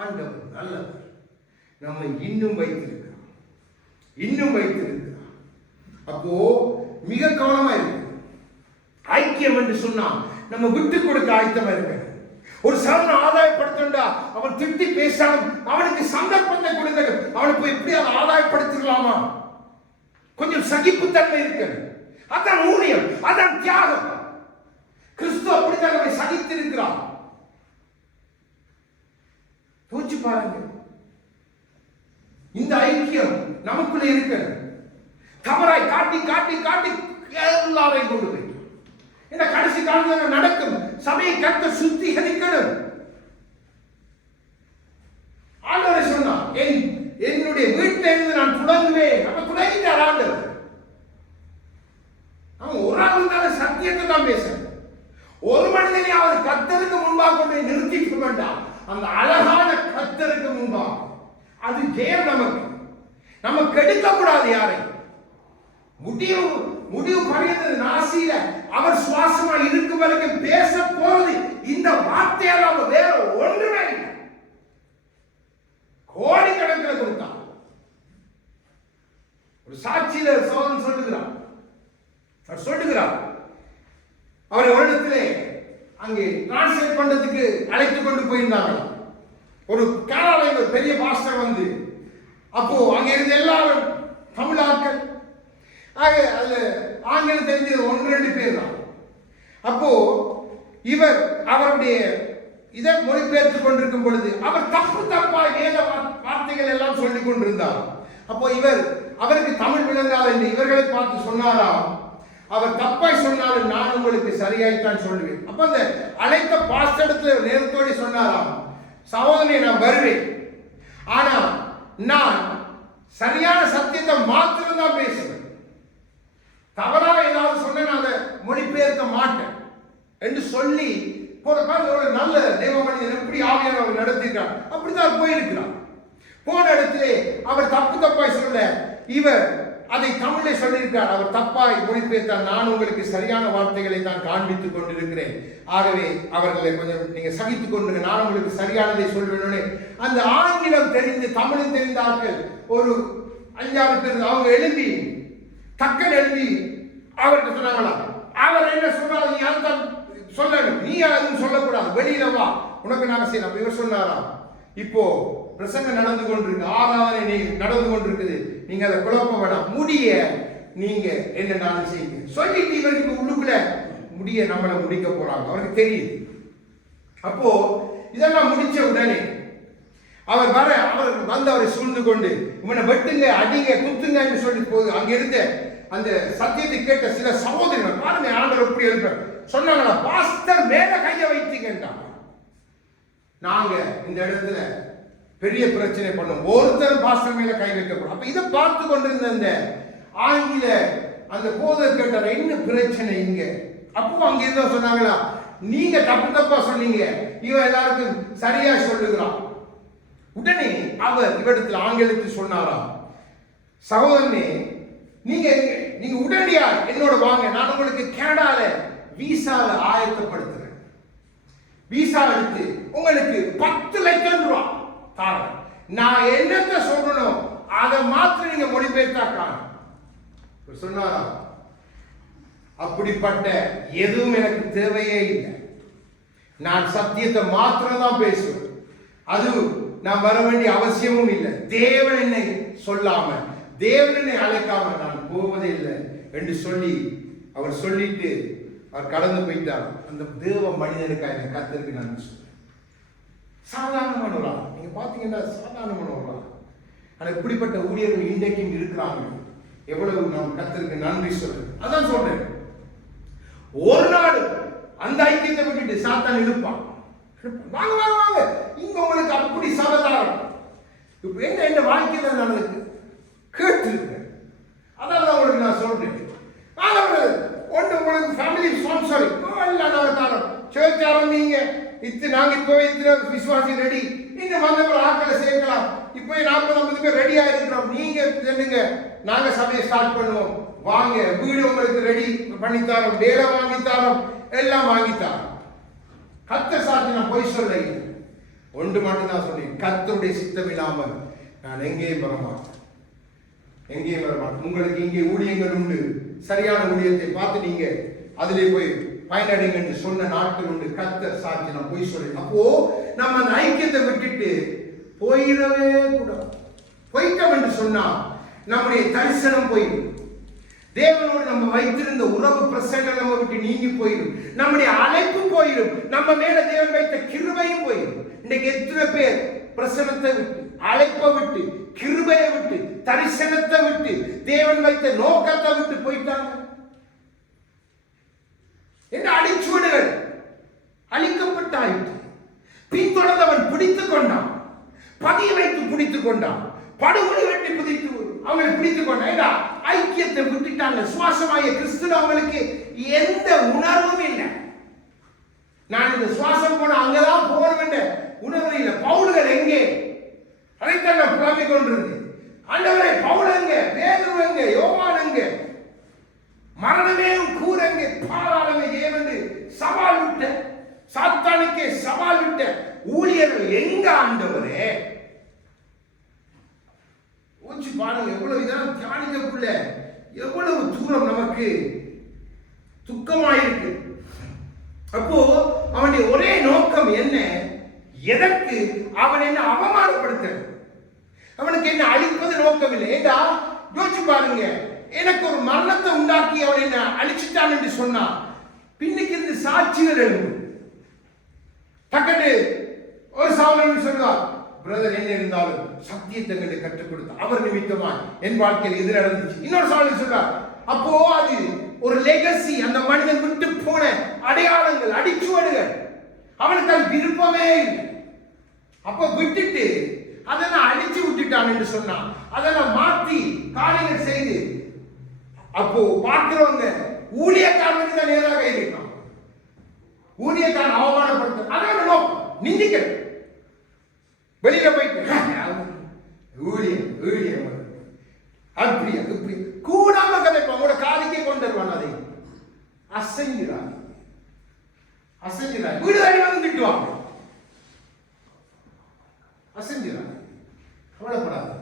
ஆண்டவர் நல்லவர், நம்மை இன்னும் வைத்திருக்கிறார், இன்னும் வைத்திருக்கிறார். அப்போ மிக கவனமா இருக்கு. ஐக்கியம் என்று சொன்னா நம்ம விட்டு கொடுக்க ஆயத்தமா இருக்க. ஒரு சரண ஆதாயப்படுத்தா அவன் திட்டி பேசாம அவனுக்கு சந்தர்ப்பத்தை கொடுங்க. அவனுக்கு எப்படி அதை ஆதாயப்படுத்திடலாமா? கொஞ்சம் சகிப்புத்தன்மை இருக்கு. அதான் ஊழியம், அதான் தியாகம். கிறிஸ்து அப்படித்தான் நம்மை சகித்திருக்கிறார். யோசிச்சு பாருங்க, இந்த ஐக்கியம் நமக்குள்ளே இருக்கணும். தவறாய் காட்டி காட்டி காட்டி எல்லாரையும் கொண்டு போய் இந்த கடைசி காலத்தில் நடக்கும். சபையை கத்த சுத்திகரிக்கணும். ஆண்டவர் சொன்னார், என்னுடைய வீட்டில இருந்து நான் தொடங்குவேன். அப்ப தொடங்கிட்டார் ஆண்டவர். அவன் ஒரு ஆள் இருந்தாலும் சத்தியத்தை தான் பேசணும். ஒரு மனிதனை அவர் கர்த்தருக்கு முன்பாக கொண்டு நிறுத்திக்க வேண்டாம். அந்த அழகான கர்த்தருக்கு முன்பாக அது ஜெயம். நம்ம கெடுக்க கூடாது யாரை. முடிவு பறியது நாசியில அவர் சுவாசமா இருக்கும் வரைக்கும் பேச போறது இந்த வார்த்தையால் அவர் வேற ஒன்றுமே இல்லை. கோடிக்கணக்கில் கொடுத்தான். ஒரு சாட்சியில சோதனை சொல்லுகிறார். அவரை வருடத்திலே அங்கே டிரான்ஸ்லேட் பண்றதுக்கு அழைத்து கொண்டு போயிருந்தாங்க. ஒரு கேரளாவில் ஒரு பெரிய பாஸ்டர் வந்து, அப்போ அங்க இருந்த எல்லாரும் தமிழ் ஆட்கள், அதுல ஆங்கிலம் தெரிஞ்சது 1-2 பேர் தான். அப்போ இவர் அவருடைய இதை மொழிபெயர்த்து கொண்டிருக்கும் பொழுது அவர் தப்பா வேத வார்த்தைகள் எல்லாம் சொல்லிக் கொண்டிருந்தார். அப்போ அவருக்கு தமிழ் விளங்காது என்று இவர்களை பார்த்து சொன்னாராம், அவர் தப்பாய் சொன்னாலும் நான் உங்களுக்கு சரியாய்த்தான் சொல்லுவேன். அப்ப அந்த அழைத்த பாஸ்டர்ல நேரத்தோடு சொன்னாராம், சகோதரனே நான் வருவேன், ஆனா நான் சரியான சத்தியத்தை மாத்திரம் தான் பேசுவேன். தவறாக ஏதாவது சொன்ன நான் அதை மொழிபெயர்க்க மாட்டேன் என்று சொல்லி ஒரு நல்ல தேவ மனிதன் எப்படி ஆவியானவர் நடத்திருக்கார் அப்படித்தான் போயிருக்கிறார். போன இடத்திலே அவர் தப்பாய் சொல்ல இவர் அதை தமிழை சொல்லியிருக்கிறார். அவர் தப்பாய் மொழிபெயர்த்தால் நான் உங்களுக்கு சரியான வார்த்தைகளை தான் காண்பித்துக் கொண்டிருக்கிறேன். ஆகவே அவர்களை கொஞ்சம் நீங்க சகித்துக் கொண்டு நான் உங்களுக்கு சரியானதை சொல்வேன். அந்த ஆங்கிலம் தெரிந்து தமிழும் தெரிந்த ஆட்கள் ஒரு 5-6 பேர் அவங்க எழுதி டக்கன் எழுதி அவர்கிட்ட சொன்னாங்களா, அவர் என்ன சொல்றாரு, நீ அதுதான் சொல்லணும், நீ அதுவும் சொல்லக்கூடாது, வெளியில வா, உனக்கு நாங்க செய்யலாம். இவர் சொன்னாரா, இப்போ பிரசங்கம் நடந்து கொண்டிருக்கு, ஆராதனை நடந்து கொண்டிருக்குது, நீங்க அதை குழப்ப வேண்டாம், முடிய நீங்க என்னன்னாலும் செய்யுங்க சொல்லிட்டு இவருக்கு உள்ளுக்குள்ள முடிய நம்மளை முடிக்க போறாங்க, அவருக்கு தெரியுது. அப்போ இதெல்லாம் முடிச்ச உடனே அவர் வந்து அவரை சூழ்ந்து கொண்டு இவனை வெட்டுங்க, அடிங்க, குத்துங்க என்று சொல்லி போது அங்க இருந்த அந்த சத்தியத்தை கேட்ட சில சகோதரர்கள் பாருங்க ஆண்டவர் எப்படி இருக்க சொன்னாங்களா, பாஸ்டர் மேல கைய வைத்தீங்கன்றா, நாங்க இந்த இடத்துல பெரிய பிரச்சனை பண்ணோம், ஒருத்தர் பாஸ்டர் மேல கை வைக்கப்படும். அப்ப இதை பார்த்து கொண்டிருந்த அந்த ஆங்கில அந்த போதர் கேட்டார், என்ன பிரச்சனை இங்க? அப்போ அங்க இருந்த சொன்னாங்களா, நீங்க தப்பா சொன்னீங்க, இவன் எல்லாருக்கும் சரியா சொல்லுகிறான். உடனே அவர் இவரிடத்தில் ஆங்கிலத்தில் சொன்னாராம், சகோதரனே நீங்க உடனடியா என்னோட வாங்க, நான் உங்களுக்கு கனடால விசால ஆயத்தப்படுத்துறேன், விசா எடுத்து உங்களுக்கு 10 லட்சம் ரூபாய் தாரேன், நான் என்னத்தை சொல்லணும் அதை மாத்திரம் நீங்க மொழிபெயர்த்தாக்கான சொன்னாரா. அப்படிப்பட்ட எதுவும் எனக்கு தேவையே இல்லை, நான் சத்தியத்தை மாத்திரம் தான் பேசுவேன், அது நான் வர வேண்டிய அவசியமும் இல்லை, தேவன் என்னை சொல்லாம தேவன் என்னை அழைக்காம நான் போவதே இல்லை என்று சொல்லி அவர் சொல்லிட்டு அவர் கடந்து போயிட்டார். அந்த தேவ மனிதனுக்காக கர்த்தருக்கு நான் சொல்றேன். சாதாரணமானவரா நீங்க பாத்தீங்கன்னா சாதாரணமானவரா, ஆனா இப்படிப்பட்ட ஊழியர்கள் இன்றைக்கும் இருக்கிறாங்க. எவ்வளவு நாம் கர்த்தருக்கு நன்றி சொல்றேன். அதான் சொல்றேன், ஒரு நாள் அந்த ஐக்கியத்தை விட்டுட்டு சாத்தான் இருப்பான், வாங்க வாங்க வாங்க இங்க உங்களுக்கு அப்படி சபதாரம் இப்ப என்ன வாழ்க்கையில நடந்துருக்கு கேட்டு, அதான் உங்களுக்கு நான் சொல்றேன். ஒன்று உங்களுக்கு ஃபேமிலி ஸ்பான்சர் இல்லை, நாங்கள் தரோம், சேர்ச் ஆரம்பிங்க, நாங்க இப்பவே இத்தனை விசுவாசி ரெடி, நீங்க வந்தவங்க ஆட்களை சேர்க்கலாம், இப்பவே 40-50 பேர் ரெடியா இருக்கிறோம், நீங்க சொல்லுங்க, நாங்க சபையை ஸ்டார்ட் பண்ணுவோம், வாங்க, வீடு உங்களுக்கு ரெடி பண்ணித்தாரோம், வேலை வாங்கித்தாரோம், எல்லாம் வாங்கித்தாரோம். கத்த சாட்சி நான் போய் சொல்ல ஒன்று மட்டும் தான் சொன்னேன், கர்த்தருடைய சித்தம் இல்லாமல் நான் எங்கேயும் வரமாட்டேன், எங்கேயும் வரமாட்டேன். உங்களுக்கு இங்கே ஊழியங்கள் உண்டு, சரியான ஊழியத்தை பார்த்து நீங்க அதிலே போய் பயனடைங்க என்று சொன்ன நாட்கள் உண்டு. கர்த்தர் சாட்சி நான் போய் சொல்றேன். அப்போ நம்ம அந்த ஐக்கியத்தை விட்டுட்டு போயிடவே கூடாது. போயிட்டோம் என்று சொன்னா நம்முடைய தரிசனம் போயிடும், தேவனோடு நம்ம வைத்திருந்த உறவு பிரசன்னம் நம்ம விட்டு நீங்கி போயிடும், நம்முடைய அழைப்பு போயிடும், நம்ம மேல தேவன் வைத்த கிருபையும் போயிடும். இன்னைக்கு எத்தனை பேர் பிரசனத்தை விட்டு, அழைப்பை விட்டு, கிருபையை விட்டு, தரிசனத்தை விட்டு தேவன் வைத்த நோக்கத்தை விட்டு போயிட்டாங்க. என்ன அடிச்சுவடுகள் அழிக்கப்பட்டாயிற்று. பின்தொடர்ந்தவன் பிடித்துக் கொண்டான், பதிய வைத்து பிடித்துக் கொண்டான், படுகொலை வெட்டி பிடித்து அவங்களை பிடித்துக் கொண்டான். ஐக்கியத்தை விட்டுட்டாங்க. சுவாசமாய கிறிஸ்து அவங்களுக்கு எந்த உணர்வும் இல்லை. நான் இந்த சுவாசம் போன அங்கதான் போகணும் என்ற உணர்வு இல்லை. பவுல்கள் எங்கே? அதைத்தான் நான் புலம்பிக் கொண்டிருந்தேன். ஆண்டவரே, பவுல் எங்க? பேதுரு எங்க? யோவான் எங்க? மரணமே கூறங்க, பாதாளமே ஏவென்று சவால் விட்ட, சாத்தானுக்கே சவால் விட்ட ஊழியர்கள் எங்க ஆண்டவரே? ஊச்சி பாருங்க, எவ்வளவு இதெல்லாம் தியானிக்கக்குள்ள எவ்வளவு தூரம் நமக்கு துக்கமாயிருக்கு. அப்போ அவனுடைய ஒரே நோக்கம் என்ன? எதற்கு? அவன் என்ன அவமானப்படுத்த, அவனுக்கு என்ன அழிப்பது நோக்கம் இல்லை. ஏண்டா யோசிச்சு பாருங்க, எனக்கு ஒரு மரணத்தை உண்டாக்கி அவன் என்ன அழிச்சிட்டான் என்று சொன்னா பின்னுக்கு இருந்து சாட்சிகள் எழுது. டக்கட்டு ஒரு சகோதரன் சொல்லுவார், பிரதர் என்ன இருந்தாலும் சத்தியத்தை கற்றுக் கொடுத்தார், அவர் நிமித்தமா என் வாழ்க்கையில் எது நடந்துச்சு. இன்னொரு சகோதரன் சொல்றார், அப்போ அது ஒரு லெகசி, அந்த மனிதன் விட்டு போன அடையாளங்கள், அடிச்சுவடுகள். அவனுக்கு அது விருப்பமே இல்லை. அப்ப விட்டுட்டு அதெல்லாம் அழிச்சு விட்டுட்டான் என்று சொன்னான். அதெல்லாம் மாற்றி காரியங்கள் செய்து அப்போ பார்க்கிறவங்க ஊழியக்காரனுக்கு தான் நேராக இருக்கான். ஊழியக்காரன் அவமானப்படுத்த, அதான் நோக்கம். நிந்திக்கிறது, வெளியில போயிட்டு ஊழியம் ஊழியம் அப்படியா இப்படி கூடாம கதைப்பான். உங்களோட காதிக்கே கொண்டு வருவான். அதை அசைஞ்சிடான், அசைஞ்சிடான். வீடு தாண்டி வந்து திட்டுவாங்க, அசைஞ்சிடான். கவலைப்படாது,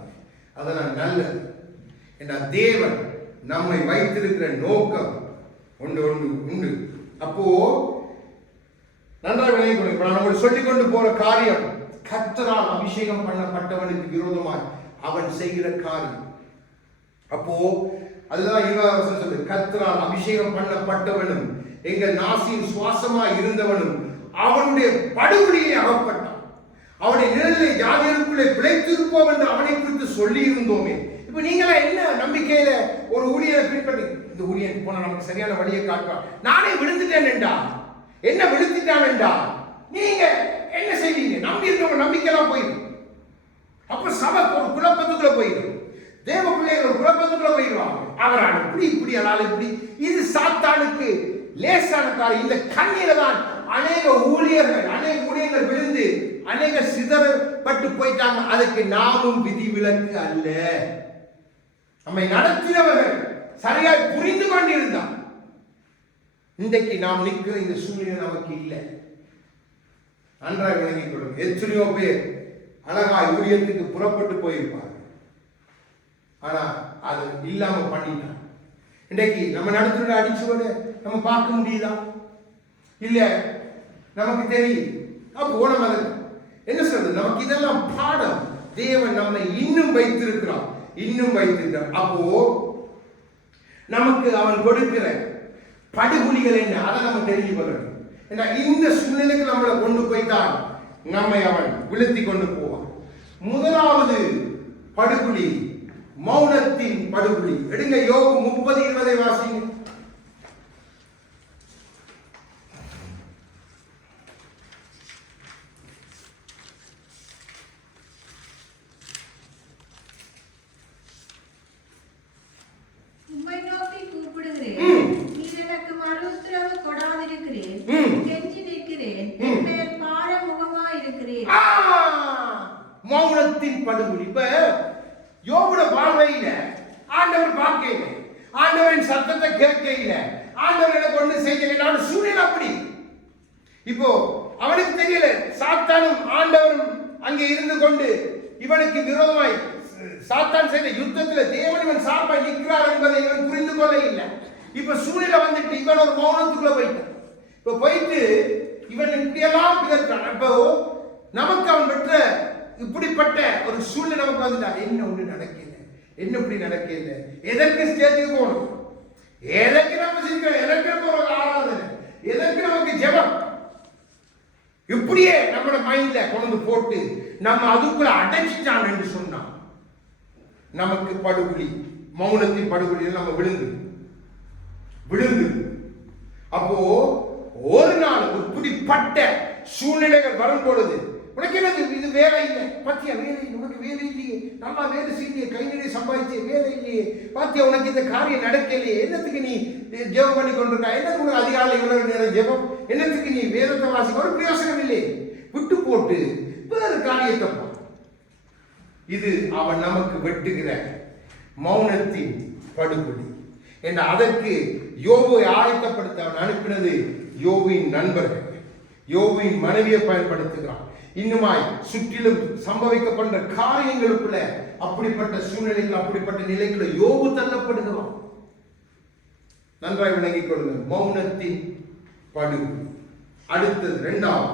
அதெல்லாம் நல்லது. என்ற தேவன் நம்மை வைத்திருக்கிற நோக்கம் ஒன்று ஒன்று உண்டு. அப்போ நன்றாக விளங்கிக் கொள்ளுங்க. நான் உங்களுக்கு சொல்லிக் கொண்டு போற காரியம், கர்த்தரால் அபிஷேகம் பண்ணப்பட்டவனுக்கு விரோதமாய் அவன் செய்கிற காரியம். அப்போ அதுதான் 20 சொல்லு, கர்த்தரால் அபிஷேகம் பண்ணப்பட்டவனும் எங்கள் நாசியின் சுவாசமாய் இருந்தவனும் அவனுடைய படுகொலியை அகப்பட்டான். அவனுடைய நிழலை ஜாதிகளுக்குள்ளே பிழைத்திருப்போம் என்று அவனை குறித்து சொல்லி இருந்தோமே. இப்ப நீங்களா என்ன நம்பிக்கையில ஒரு ஊழியரை பின்பற்றி, இந்த ஊழியன் போன நமக்கு சரியான வழியை காட்டுவான், நானே விழுந்துட்டேன் என்றா, என்ன விழுந்துட்டான் என்றா, நீங்க என்ன செய்வீங்க? நம்பி இருக்க நம்பிக்கையெல்லாம் போயிடும். அப்ப சபை ஒரு குழப்பத்துக்குள்ள போயிடும், தேவ பிள்ளைகள் ஒரு குழப்பத்துக்குள்ள போயிடுவாங்க. அவரால் இப்படி இப்படி அதால் இப்படி. இது சாத்தானுக்கு லேசான காரியம். இந்த கண்ணியில தான் அநேக ஊழியர்கள் விழுந்து அநேக சிதறப்பட்டு போயிட்டாங்க. அதுக்கு நாமும் விதிவிலக்கு அல்ல. நம்மை நடத்தினவர்கள் சரியாய் புரிந்து கொண்டிருந்தான். இன்றைக்கு நாம் நிற்கிற இந்த சூழ்நிலை நமக்கு இல்லை. நன்றாக விளங்கிக் கொள்ளும். எத்தனையோ பேர் அழகாய் ஊழியத்துக்கு புறப்பட்டு போயிருப்பாங்க, ஆனா அது இல்லாம பண்ணிட்டான். இன்றைக்கு நம்ம நடத்துற அடிச்சுவடு நம்ம பார்க்க முடியுதா? இல்ல, நமக்கு தெரியும். அப்போ நம்ம என்ன சொல்றது, நமக்கு இதெல்லாம் பாடம். தேவன் நம்மை இன்னும் வைத்திருக்கிறான், இன்னும் வைத்திருக்கிறான். அப்போ நமக்கு அவன் கொடுக்கிற படுகொலிகள் என்ன, அதை நம்ம தெரிஞ்சு கொள்ளணும். ஏன்னா இந்த சூழ்நிலைக்கு நம்மளை கொண்டு போய்தான் நம்மை அவன் விழுத்தி கொண்டு போவான். முதலாவது படுகொலி மௌனத்தின் படுகொலி. எடுங்க யோபு 30:20 வாசிங்க. மௌனத்தின் படுகொலி. இப்ப யோபுட வாழ்வையில ஆண்டவர் பார்க்கல, ஆண்டவரின் சத்தத்தை கேட்கல, ஆண்டவர் எனக்கு ஒண்ணு செய்யல, சூழ்நிலை அப்படி. இப்போ அவனுக்கு தெரியல, சாத்தானும் ஆண்டவரும் அங்கே இருந்து கொண்டு இவனுக்கு விரோதமாய் சாத்தான் செய்த யுத்தத்தில் தேவன் இவன் சார்பாய் நிற்கிறார் என்பதை இவன் புரிந்து கொள்ள இல்லை. இப்ப சூழ்நிலை வந்துட்டு இவன் ஒரு மௌனத்துக்குள்ள போயிட்டான். இப்ப போயிட்டு இவன் இப்படியெல்லாம் பிதற்றான். இப்போ நமக்கு அவன் பெற்ற இப்படிப்பட்ட ஒரு சூழ்நிலை நமக்கு வந்துட்டா, என்ன ஒண்ணு நடக்கல, என்ன இப்படி நடக்கல, எதற்கு ஸ்டேஜுக்கு போகணும், எதற்கு நம்ம செய்யணும், எதற்கு நம்ம ஒரு ஆராதனை, எதற்கு நமக்கு ஜெபம், இப்படியே நம்மளோட மைண்ட்ல கொண்டு போட்டு நம்ம அதுக்குள்ள அடைச்சிட்டான் என்று சொன்னான். நமக்கு படுகொலி, மௌனத்தின் படுகொலியில் நம்ம விழுந்து. அப்போ ஒரு நாள் இப்படிப்பட்ட சூழ்நிலைகள் வரும் பொழுது உனக்கு என்னது இது வேலை இல்லை, பாத்தியா வேலை இல்லை, உனக்கு வேலை இல்லையே, நல்லா வேலை செய்ய கை நிறைய சம்பாதிச்சே வேலை இல்லையே, பாத்தியா உனக்கு இந்த காரியம் நடக்கலையே, என்னத்துக்கு நீ ஜெபம் பண்ணி கொண்டிருக்கா, என்னத்துக்கு உனக்கு அதிகாலை இவ்வளவு நேரம் ஜெபம், என்னத்துக்கு நீ வேதத்தை வாசிக்க ஒரு பிரயோசனம் இல்லை, விட்டு போட்டு வேறு காரியத்தை. இது அவன் நமக்கு வெட்டுகிற மௌனத்தின் படுகொலி என்ற அதற்கு யோபை ஆயத்தப்படுத்த அவன் அனுப்பினது யோபின் நண்பர்கள், யோபின் மனைவியை பயன்படுத்துகிறான். இன்னுமாய் சுற்றிலும் சம்பவிக்கப்படுற காரியங்களுக்குள்ள அப்படிப்பட்ட சூழ்நிலைகள் அப்படிப்பட்ட நிலைக்குள்ள யோபு தள்ளப்படுகிறான். நன்றாய் விளங்கிக் கொள்ளுங்கள். மௌனத்தின் படுகொலி. அடுத்தது இரண்டாவது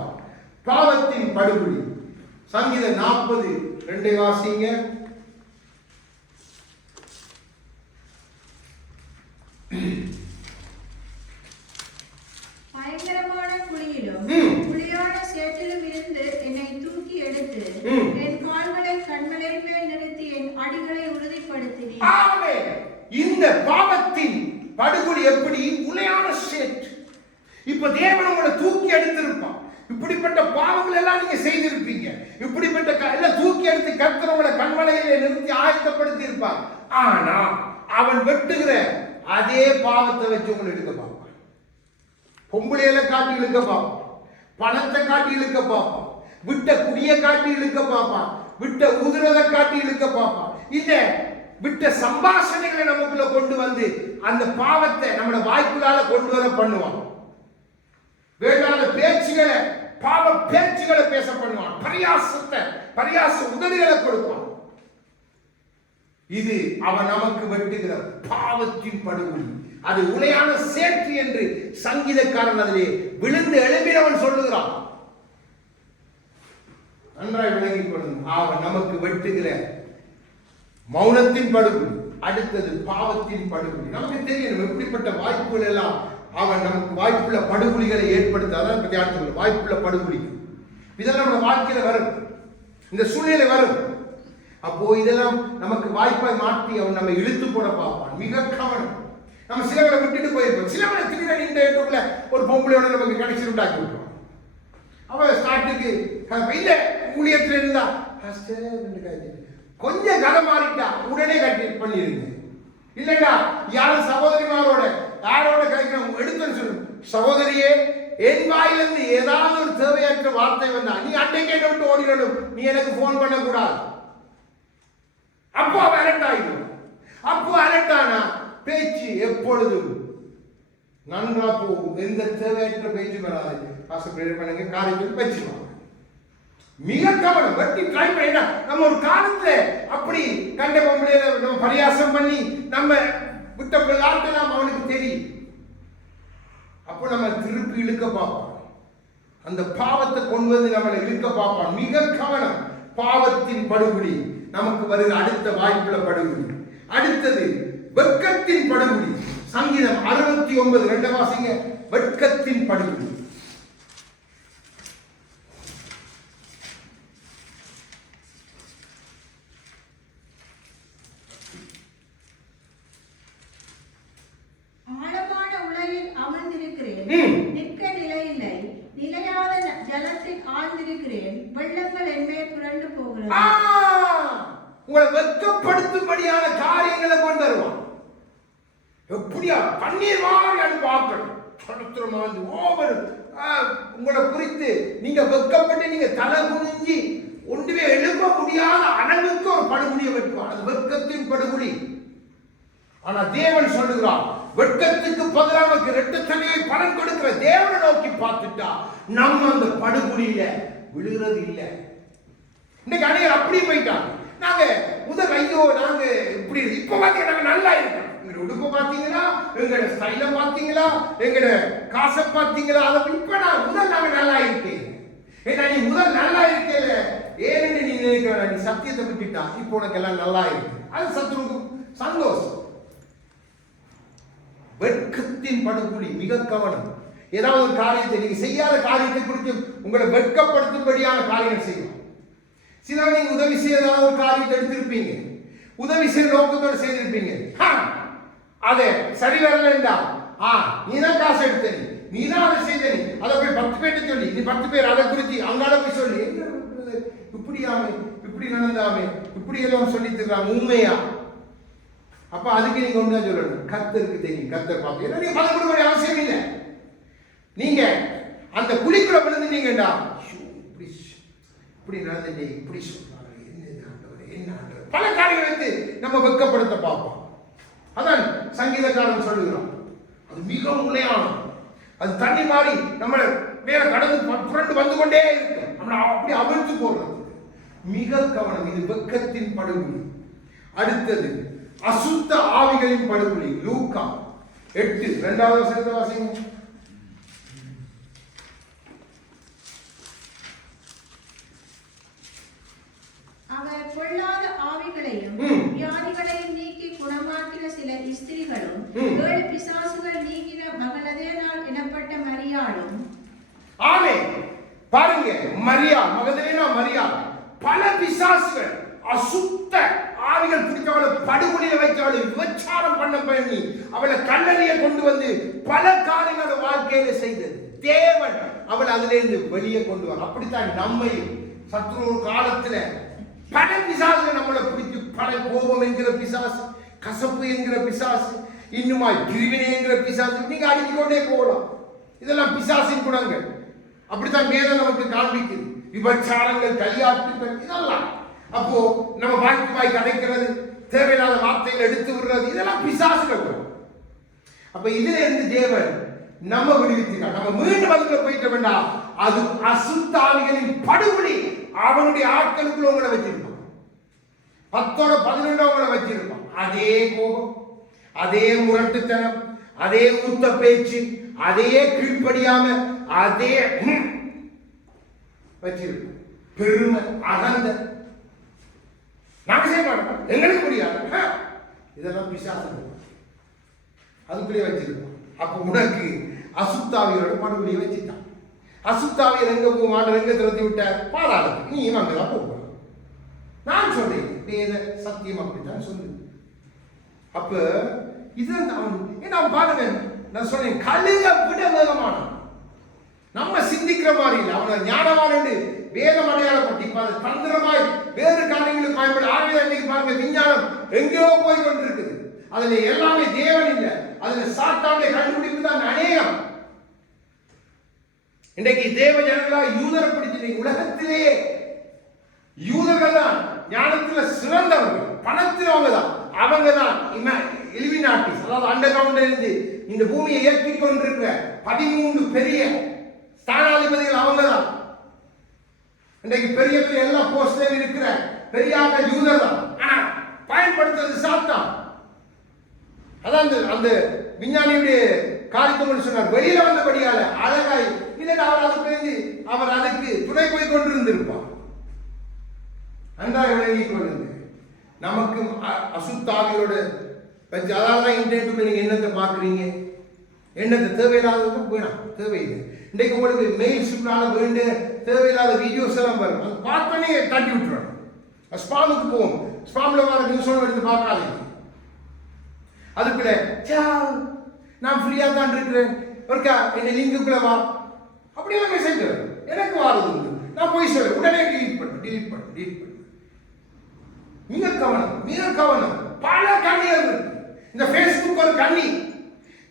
பாவத்தின் படுகொலி. சங்கீதம் 40:2 வாசிங்க. பயங்கரமான குழியிலும் குழியான சேற்றிலும் இருந்து என்னை தூக்கி எடுத்து என் கால்களை கண்மலை மேல் நிறுத்தி என் அடிகளை உறுதிப்படுத்தினீர். ஆமென். இந்த பாவத்தின் படுகொலி எப்படி? உளையான சேற்று. இப்ப தேவன் உங்களை தூக்கி எடுத்திருப்பான். இப்படிப்பட்ட பாவங்கள் எல்லாம் நீங்க செய்திருப்பீங்க. இப்படிப்பட்ட எல்லாம் தூக்கி எடுத்து கர்த்தர் உங்களை கண்மலையிலே நிறுத்தி ஆயத்தப்படுத்தி இருப்பார். ஆனா அவன் வெட்டுகிற அதே பாவத்தை வச்சு உங்களை எடுக்க பார்ப்பான். பொம்பளையில காட்டி இழுக்க பார்ப்பான், பணத்தை காட்டி இழுக்க பார்ப்பான், விட்ட குடிய காட்டி இழுக்க பார்ப்பான், விட்ட உதிரதை காட்டி இழுக்க பார்ப்பான், இல்ல விட்ட சம்பாஷணைகளை நமக்குள்ள கொண்டு வந்து அந்த பாவத்தை நம்மளோட வாய்க்குள்ளால கொண்டு வர பண்ணுவான். வேண்டாத பேச்சுகளை, பாவ பேச்சுகளை பேச பண்ணுவான். பரியாச உதவிகளை கொடுப்பான். இது அவன் நமக்கு வெட்டுகிற பாவத்தின் படுகொலி. அது உளையான சேற்று என்று சங்கீதக்காரன் அதிலே விழுந்து எழுப்பினவன் சொல்லுகிறான். நன்றாய் விளங்கிக் கொள்ளும். அவன் நமக்கு வெட்டுகிற மௌனத்தின் படுகொலி. அடுத்தது பாவத்தின் படுகொலி. நமக்கு தெரியணும் எப்படிப்பட்ட வாய்ப்புகள் எல்லாம் அவன் நமக்கு வாய்ப்புள்ள படுகொலிகளை ஏற்படுத்தாதான் தியானத்தில் வாய்ப்புள்ள படுகொலி. இதெல்லாம் நம்ம வாழ்க்கையில வரும், இந்த சூழ்நிலை வரும். அப்போ இதெல்லாம் நமக்கு வாய்ப்பாய் மாற்றி அவன் நம்ம இழுத்து போட பார்ப்பான். மிக கவனம். நம்ம சிலவரை விட்டுட்டு போயிருப்போம். சிலவரை திடீரென இந்த இடத்துல ஒரு பொம்பளையோட நமக்கு கடைசி உண்டாக்கி விட்டுருவோம். அவன் ஸ்டார்ட்டுக்கு இல்ல ஊழியத்துல இருந்தா கொஞ்சம் கதை மாறிட்டா உடனே கட்டி பண்ணிருங்க. இல்லைன்னா யாரும் சகோதரிமாரோட யாரோட கிடைக்கிறோம் எடுத்துன்னு சொல்லு, சகோதரியே என் வாயிலிருந்து ஏதாவது ஒரு தேவையற்ற வார்த்தை வந்தா நீ அன்னைக்கே விட்டு ஓடிடணும், நீ எனக்கு போன் பண்ணக்கூடாது. அப்போ அலர்ட் ஆகிடும். அப்போ அலர்ட் ஆனா பேச்சு எப்பொழுதும் நன்றா போகும். எந்த தேவையற்ற பேச்சு வராது. பண்ணுங்க காரியத்தில் பேச்சுவாங்க. மிக கவனம். வெட்டி ட்ரை பண்ண நம்ம ஒரு காலத்துல அப்படி கண்ட பொம்பளையில நம்ம பரியாசம் பண்ணி நம்ம விட்ட பிள்ளாட்டெல்லாம் அவனுக்கு தெரியும். அப்போ நம்ம திருப்பி இழுக்க பார்ப்போம். அந்த பாவத்தை கொண்டு வந்து நம்மளை இழுக்க பார்ப்பான். மிக கவனம். பாவத்தின் படுகொலி நமக்கு வருகிற அடுத்த வாய்ப்புள்ள படுகொலி. அடுத்தது வெட்கத்தின் படுகொலி. சங்கீதம் 69:2 வாசிங்க. வெட்கத்தின் படுகொலி. ஆழமான உலகில் அமர்ந்திருக்கிறேன், நிற்க நிலையில்லை, நிலையாத ஜலத்தில் ஆழ்ந்திருக்கிறேன், வெள்ளங்கள் என்மேல் புரண்டு போகிறது. உங்களை வெட்கப்படுத்தும்படியான காரியங்களை கொண்டு வருவான். எப்படியா பன்னீர் மாதிரி பார்க்கணும். உங்களை குறித்து நீங்க வெட்கப்பட்டு நீங்க தலை குனிஞ்சி ஒன்றுமே எழுப்ப முடியாத அளவுக்கு ஒரு படுகொலியை வெட்டுவான். அது வெட்கத்தின் படுகொலி. ஆனா தேவன் சொல்லுகிறான், வெட்கத்துக்கு பதிலாக நமக்கு இரட்டத்தனையை பலன் கொடுக்கிற தேவனை நோக்கி பார்த்துட்டா நம்ம அந்த படுகொலியில விழுகிறது இல்லை. இன்னைக்கு அனைவரும் அப்படியே போயிட்டாங்க. நாங்க முதல் ஐயோ நாங்க இப்படி இப்ப பாத்தீங்கன்னா நாங்க நல்லா இருக்கோம். எங்க உடுப்பு பாத்தீங்களா, எங்களோட ஸ்டைல பாத்தீங்களா, எங்களோட காசை பாத்தீங்களா, அதை இப்ப நான் முதல் நாங்க நல்லா இருக்கேன். ஏன்னா நீ முதல் நல்லா இருக்கல ஏன்னு நீ நினைக்கிற, நீ சத்தியத்தை விட்டுட்டா இப்போ உனக்கு எல்லாம் நல்லா இருக்கு. அது சத்துருக்கு சந்தோஷம். வெட்கத்தின் படுகொலி. மிக கவனம். ஏதாவது ஒரு காரியத்தை நீங்க செய்யாத காரியத்தை குறித்து உங்களை வெட்கப்படுத்தும்படியான காரியம் செய்யும். சில நீங்க உதவி செய்யாத ஒரு காரியத்தை எடுத்திருப்பீங்க, உதவி செய்ய நோக்கத்தோடு செய்திருப்பீங்க. அதே சரி வரலண்டா, நீ தான் காசு எடுத்த, நீ தான் அதை செய்த, நீ அதை போய் 10 பேர்ட்ட சொல்லி, நீ 10 பேர் அதை குறித்து அங்கால போய் சொல்லி, இப்படியாமே, இப்படி நடந்தாமே, இப்படி எல்லாம் சொல்லி தர்றாங்க உண்மையா? அப்ப அதுக்கு நீங்க ஒண்ணு சொல்லணும், கர்த்தருக்கு தெரியும், கர்த்தர் பார்த்து. ஏன்னா நீங்க பணம் கொடுக்க வேண்டிய அவசியம் இல்லை. நீங்க அந்த குழிக்குள்ள விழுந்துட்டீங்கடா, இப்படி நடந்துட்டே, இப்படி சொல்றாங்க, என்ன பல காரியங்களை வைத்து நம்ம வெட்கப்படுத்த பார்ப்போம். அதான் சங்கீதக்காரன் சொல்லுகிறான், அது மிக முனையானது, அது தண்ணி மாறி நம்ம மேல கடந்து புரண்டு வந்து கொண்டே இருக்கு, நம்மளை அப்படி அவிழ்த்து போடுறது. மிக கவனம், இது வெட்கத்தின் படுகொலி. அடுத்தது அசுத்த ஆவிகளின் படுகொலி. லூக்கா 8 2வது வசனத்தை வாசிங்க. அவர் பொல்லாத ஆவிகளையும் வியாதிகளையும் நீக்கி குணமாக்கின சில ஸ்திரீகளும் 7 பிசாசுகள் நீக்கின மகதலேனாள் எனப்பட்ட மரியாளும். ஆமென். பாருங்க, மரியா, மகதலேனா மரியா, பல பிசாசுகள், அசுத்த ஆவிகள் பிடித்தவளை படுகொலியில வைத்தவளை விபச்சாரம் பண்ணி அவளை கல்லறையை கொண்டு வந்து பல காரியங்களை வாழ்க்கையில செய்தது தேவன். அவள் அதிலிருந்து வெளியே கொண்டு வர. அப்படித்தான் நம்மையும் சத்ரு காலத்துல பல பிசாசுகள் நம்மளை பிடித்து, பல கோபம் என்கிற பிசாசு, கசப்பு என்கிற பிசாசு, இன்னுமா பிரிவினை என்கிற பிசாசு, நீங்க அடிக்கொண்டே போகலாம். இதெல்லாம் பிசாசின் குணங்கள். அப்படித்தான் வேதம் நமக்கு காண்பிக்குது. விபச்சாரங்கள், கையாட்டுகள், இதெல்லாம். அப்போ நம்ம வாய்க்கு வாய் கதைக்கிறது, தேவையில்லாத வார்த்தைகள் எடுத்து விடுறது, இதெல்லாம் பிசாசுகள். அப்ப இதுல இருந்து தேவன் நம்ம விடுவித்துக்கார். நம்ம மீண்டும் அதுக்குள்ள போயிட்ட வேண்டாம். அது அசுத்தாவிகளின் படுகொலி. அவனுடைய ஆட்களுக்குள்ள உங்களை வச்சிருப்பான், 10ஓட 11 உங்களை வச்சிருப்பான். அதே கோபம், அதே முரட்டுத்தனம், அதே மூத்த பேச்சு, அதே கீழ்ப்படியாம, அதே வச்சிருப்போம். பெருமை, அகந்த, நாங்க செய்ய மாட்டோம், எங்களுக்கு முடியாது, இதெல்லாம் பிசாசு அதுக்குள்ளே வச்சிருப்போம். அப்ப உனக்கு அசுத்தாவியோட படுகொலியை வச்சுட்டான். அசுத்தாவியர் எங்க போவான், எங்க திறத்தி விட்டார்? பாதாளத்துக்கு. நீ அங்கதான் போவான். நான் சொல்றேன், வேத சத்தியம் அப்படித்தான் சொல்லுது. அப்ப இதுதான் அவன் பாருங்க, நான் சொன்னேன், கழுக விட வேகமான, நம்ம சிந்திக்கிற மாதிரி இல்லை. அவனை ஞானவான் வேதம் அடையாளப்பட்டு இப்ப அது தந்திரமாய் வேறு காரியங்களுக்கு பயன்பட ஆகிய இன்னைக்கு பாருங்க, விஞ்ஞானம் எங்கேயோ போய் கொண்டிருக்குது. அதுல எல்லாமே தேவன் இல்லை, அதுல சாத்தானுடைய கண்டுபிடிப்பு தான் அநேகம். இன்றைக்கு தேவ ஜனங்களா யூதரை பிடிச்சு, உலகத்திலேயே யூதர்கள் தான் ஞானத்துல சிறந்தவர்கள், பணத்தில் அவங்க தான் இலுமினாட்டிஸ், அதாவது அண்டர் கிரவுண்ட்ல இருந்து இந்த பூமியை இயக்கி கொண்டிருக்கிற 13 பெரிய ஸ்தானாதிபதிகள் அவங்க தான். இன்றைக்கு பெரிய பெரிய எல்லா போஸ்ட்ல இருக்கிற பெரியாக்க யூதர் தான். ஆனா பயன்படுத்துறது சாத்தான். அதான் அந்த விஞ்ஞானியுடைய காரியத்தை சொன்னார், வெளியில வந்தபடியால அழகாய் இல்லை, அவர் அதுக்கு அவர் அதுக்கு துணை போய் கொண்டிருந்திருப்பார். நன்றாக விளங்கி கொண்டிருந்து நமக்கு அசுத்தாவியோட வச்சு. அதாவது இன்டர்நெட்டுக்குள்ள நீங்க என்னத்தை பாக்குறீங்க, என்னத்தை தேவையில்லாததும் வேணாம், தேவையில்லை. இன்றைக்கு உங்களுக்கு மெயில் ஷிப்னால வேண்டு தேவையில்லாத வீடியோஸ் எல்லாம் வரும், அது பார்த்தோன்னே தட்டி விட்டுறணும். ஸ்பாமுக்கு போகும், ஸ்பாம்ல வர நியூஸ் எடுத்து பார்க்காதீங்க. அதுக்குள்ள நான் ஃப்ரீயா தான் இருக்கிறேன், ஒருக்கா என்ன லிங்குக்குள்ள வா, அப்படியே மெசேஜ் வரும். எனக்கு வாரது உண்டு, நான் போய் சொல்ல உடனே டிலீட் பண்ணு. மிக கவனம். பல கண்ணிகள் இருக்கு. இந்த ஃபேஸ்புக் ஒரு கண்ணி,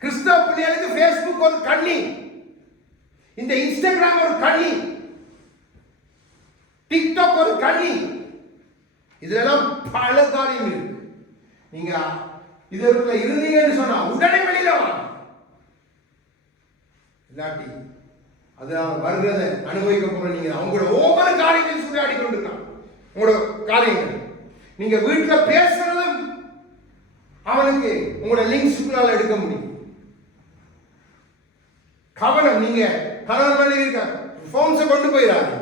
கிறிஸ்தவ பிள்ளைகளுக்கு ஃபேஸ்புக் ஒரு கண்ணி, இந்த இன்ஸ்டாகிராம் ஒரு கண்ணி, டிக்டாக் ஒரு கண்ணி. இதெல்லாம் பல காரியம் இருக்கு. நீங்க இதற்குள்ள இருந்தீங்கன்னு சொன்னா உடனே வெளியில வாங்க. இல்லாட்டி அதனால வருகிறத அனுபவிக்க போற நீங்க அவங்களோட ஒவ்வொரு காரியத்தையும் சூடாடி கொண்டிருக்கான். உங்களோட காரியங்கள் நீங்க வீட்டுல பேசுறதும் அவனுக்கு உங்களோட லிங்க்ஸ்க்குள்ளால எடுக்க முடியும். கவனம். நீங்க கணவன் மனைவி இருக்க போன்ஸை கொண்டு போயிடாதீங்க,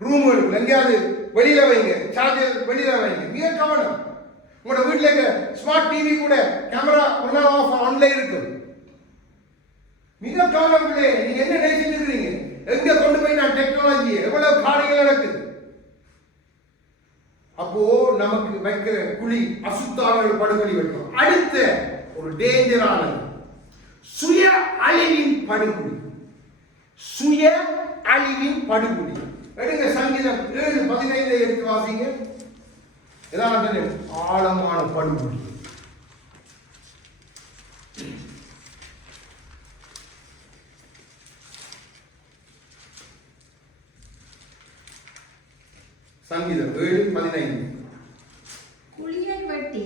ரூம் எங்கேயாவது வெளியில வைங்க, சார்ஜர் வெளியில வைங்க. மிக கவனம். உங்களோட வீட்டுல ஸ்மார்ட் டிவி கூட கேமரா ஆன்ல இருக்கும். மிக கவனம். நீங்க என்ன நினைச்சிட்டு இருக்கிறீங்க, எங்க கொண்டு போய் நான் டெக்னாலஜி எவ்வளவு காரியங்கள் நடக்குது. அப்போ நமக்கு வைக்கிற குழி அசுத்தாவிகள் படுகொலி வைக்கும். அடுத்த ஒரு டேஞ்சரானது சுய அழிவின் படுகொலி. சுய அழிவின் படுகொலி. எடுங்க சங்கீதம் 7:15 எடுத்து வாசிங்க. இதான் ஆழமான படுகொலி. சங்கீதம் 7:15. குழியை வெட்டி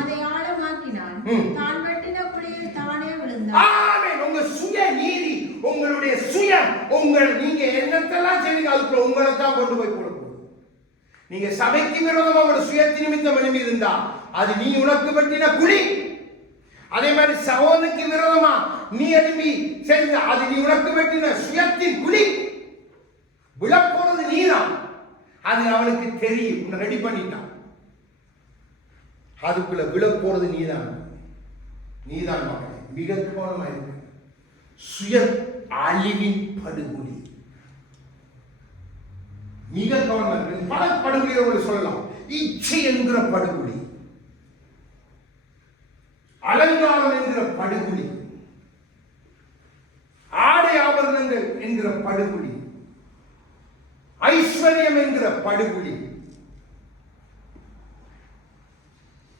அதை ஆழமாக்கினான், தான் வெட்டின குழியில் தானே விழுந்தான். ஆமென். உங்க சுய நீதி, உங்களுடைய சுயம், நீங்க என்னத்தெல்லாம் செய்வீங்க அதுக்குள்ள உங்களை தான் கொண்டு போய் கொடுக்கும். நீங்க சபைக்கு விரோதமா உங்களோட சுயத்தின் நிமித்தம் எழுப்பி இருந்தா அது நீ உனக்கு வெட்டின குழி. அதே மாதிரி சகோதரனுக்கு விரோதமா நீ எழுப்பி செய்த அது நீ உனக்கு வெட்டின சுயத்தின் குழி. விழப்போறது நீதான். அது அவனுக்கு தெரியும். உன்னை ரெடி பண்ணிட்டான். அதுக்குள்ள விழ போறது நீதான். நீதான் மகனே. மிக கவனமா இருக்கு. சுய அழிவின் படுகொலி. மிக கவனமா இருக்கு. பல படுகொலியை உங்களுக்கு சொல்லலாம். இச்சை என்கிற படுகொலி, அலங்காரம் என்கிற படுகொலி, ஆடை ஆபரணங்கள் என்கிற படுகொலி, ஐஸ்வர்யம் என்கிற படுகொலி.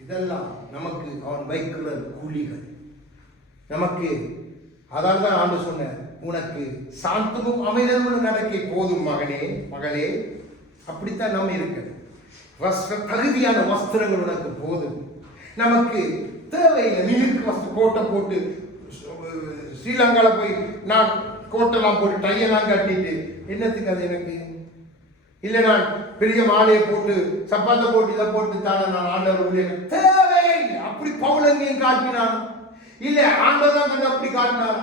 இதெல்லாம் நமக்கு அவன் வைக்கிற குழிகள். நமக்கு அதான் ஆண்டு சொன்ன, உனக்கு சாந்தமும் அமைதலும் நடக்க போதும் மகனே மகளே. அப்படித்தான் நம்ம இருக்கு. தகுதியான வஸ்திரங்கள் உனக்கு போதும். நமக்கு தேவையில்லை மினுக்கு வஸ்திரம் கோட்டை போட்டு ஸ்ரீலங்கால போய் நான் கோட்டெல்லாம் போட்டு டையெல்லாம் கட்டிட்டு என்னத்துக்கு அது எனக்கு இல்லை. நான் பெரிய மாலையை போட்டு சப்பாத்தை போட்டு இதை போட்டு தானே நான் ஆண்டவர் ஊழியர் தேவையில்லை. அப்படி பவுலங்கையும் காட்டினான் இல்லை, ஆண்டவர் தான் கண்டு அப்படி காட்டினாரா?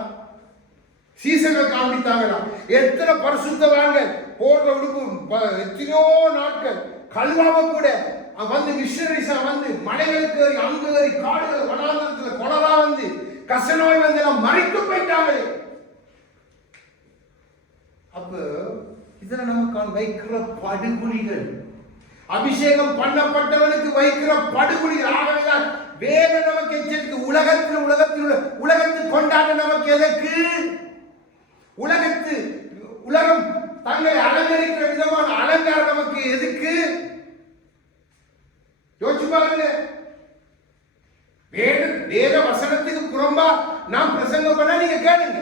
சீசர்கள் காண்பித்தாங்களா? எத்தனை பரிசுத்தவாங்க போடுற உடுப்பு எத்தனையோ நாட்கள் கல்வாம கூட வந்து மிஷனரிஸா வந்து மலைகளுக்கு ஏறி அங்கு ஏறி காடுகள் வனாந்தரத்துல கொலரா வந்து கசநோய் வந்து எல்லாம் மறைத்து போயிட்டாங்களே. அப்ப இதெல்லாம் நமக்கு வைக்கிற படுகொலிகள், அபிஷேகம் பண்ணப்பட்டவனுக்கு வைக்கிற படுகொலிகள். ஆகவேதான் வேதம் நமக்கு எச்சரிக்கை. உலகத்தில் கொண்டாட நமக்கு எதற்கு? உலகம் தங்களை அலங்கரிக்கிற விதமான அலங்காரம் நமக்கு எதுக்கு? யோசிச்சு பாருங்க. வேத வசனத்துக்கு புறம்பா நாம் பிரசங்கம் பண்ண நீங்க கேளுங்க.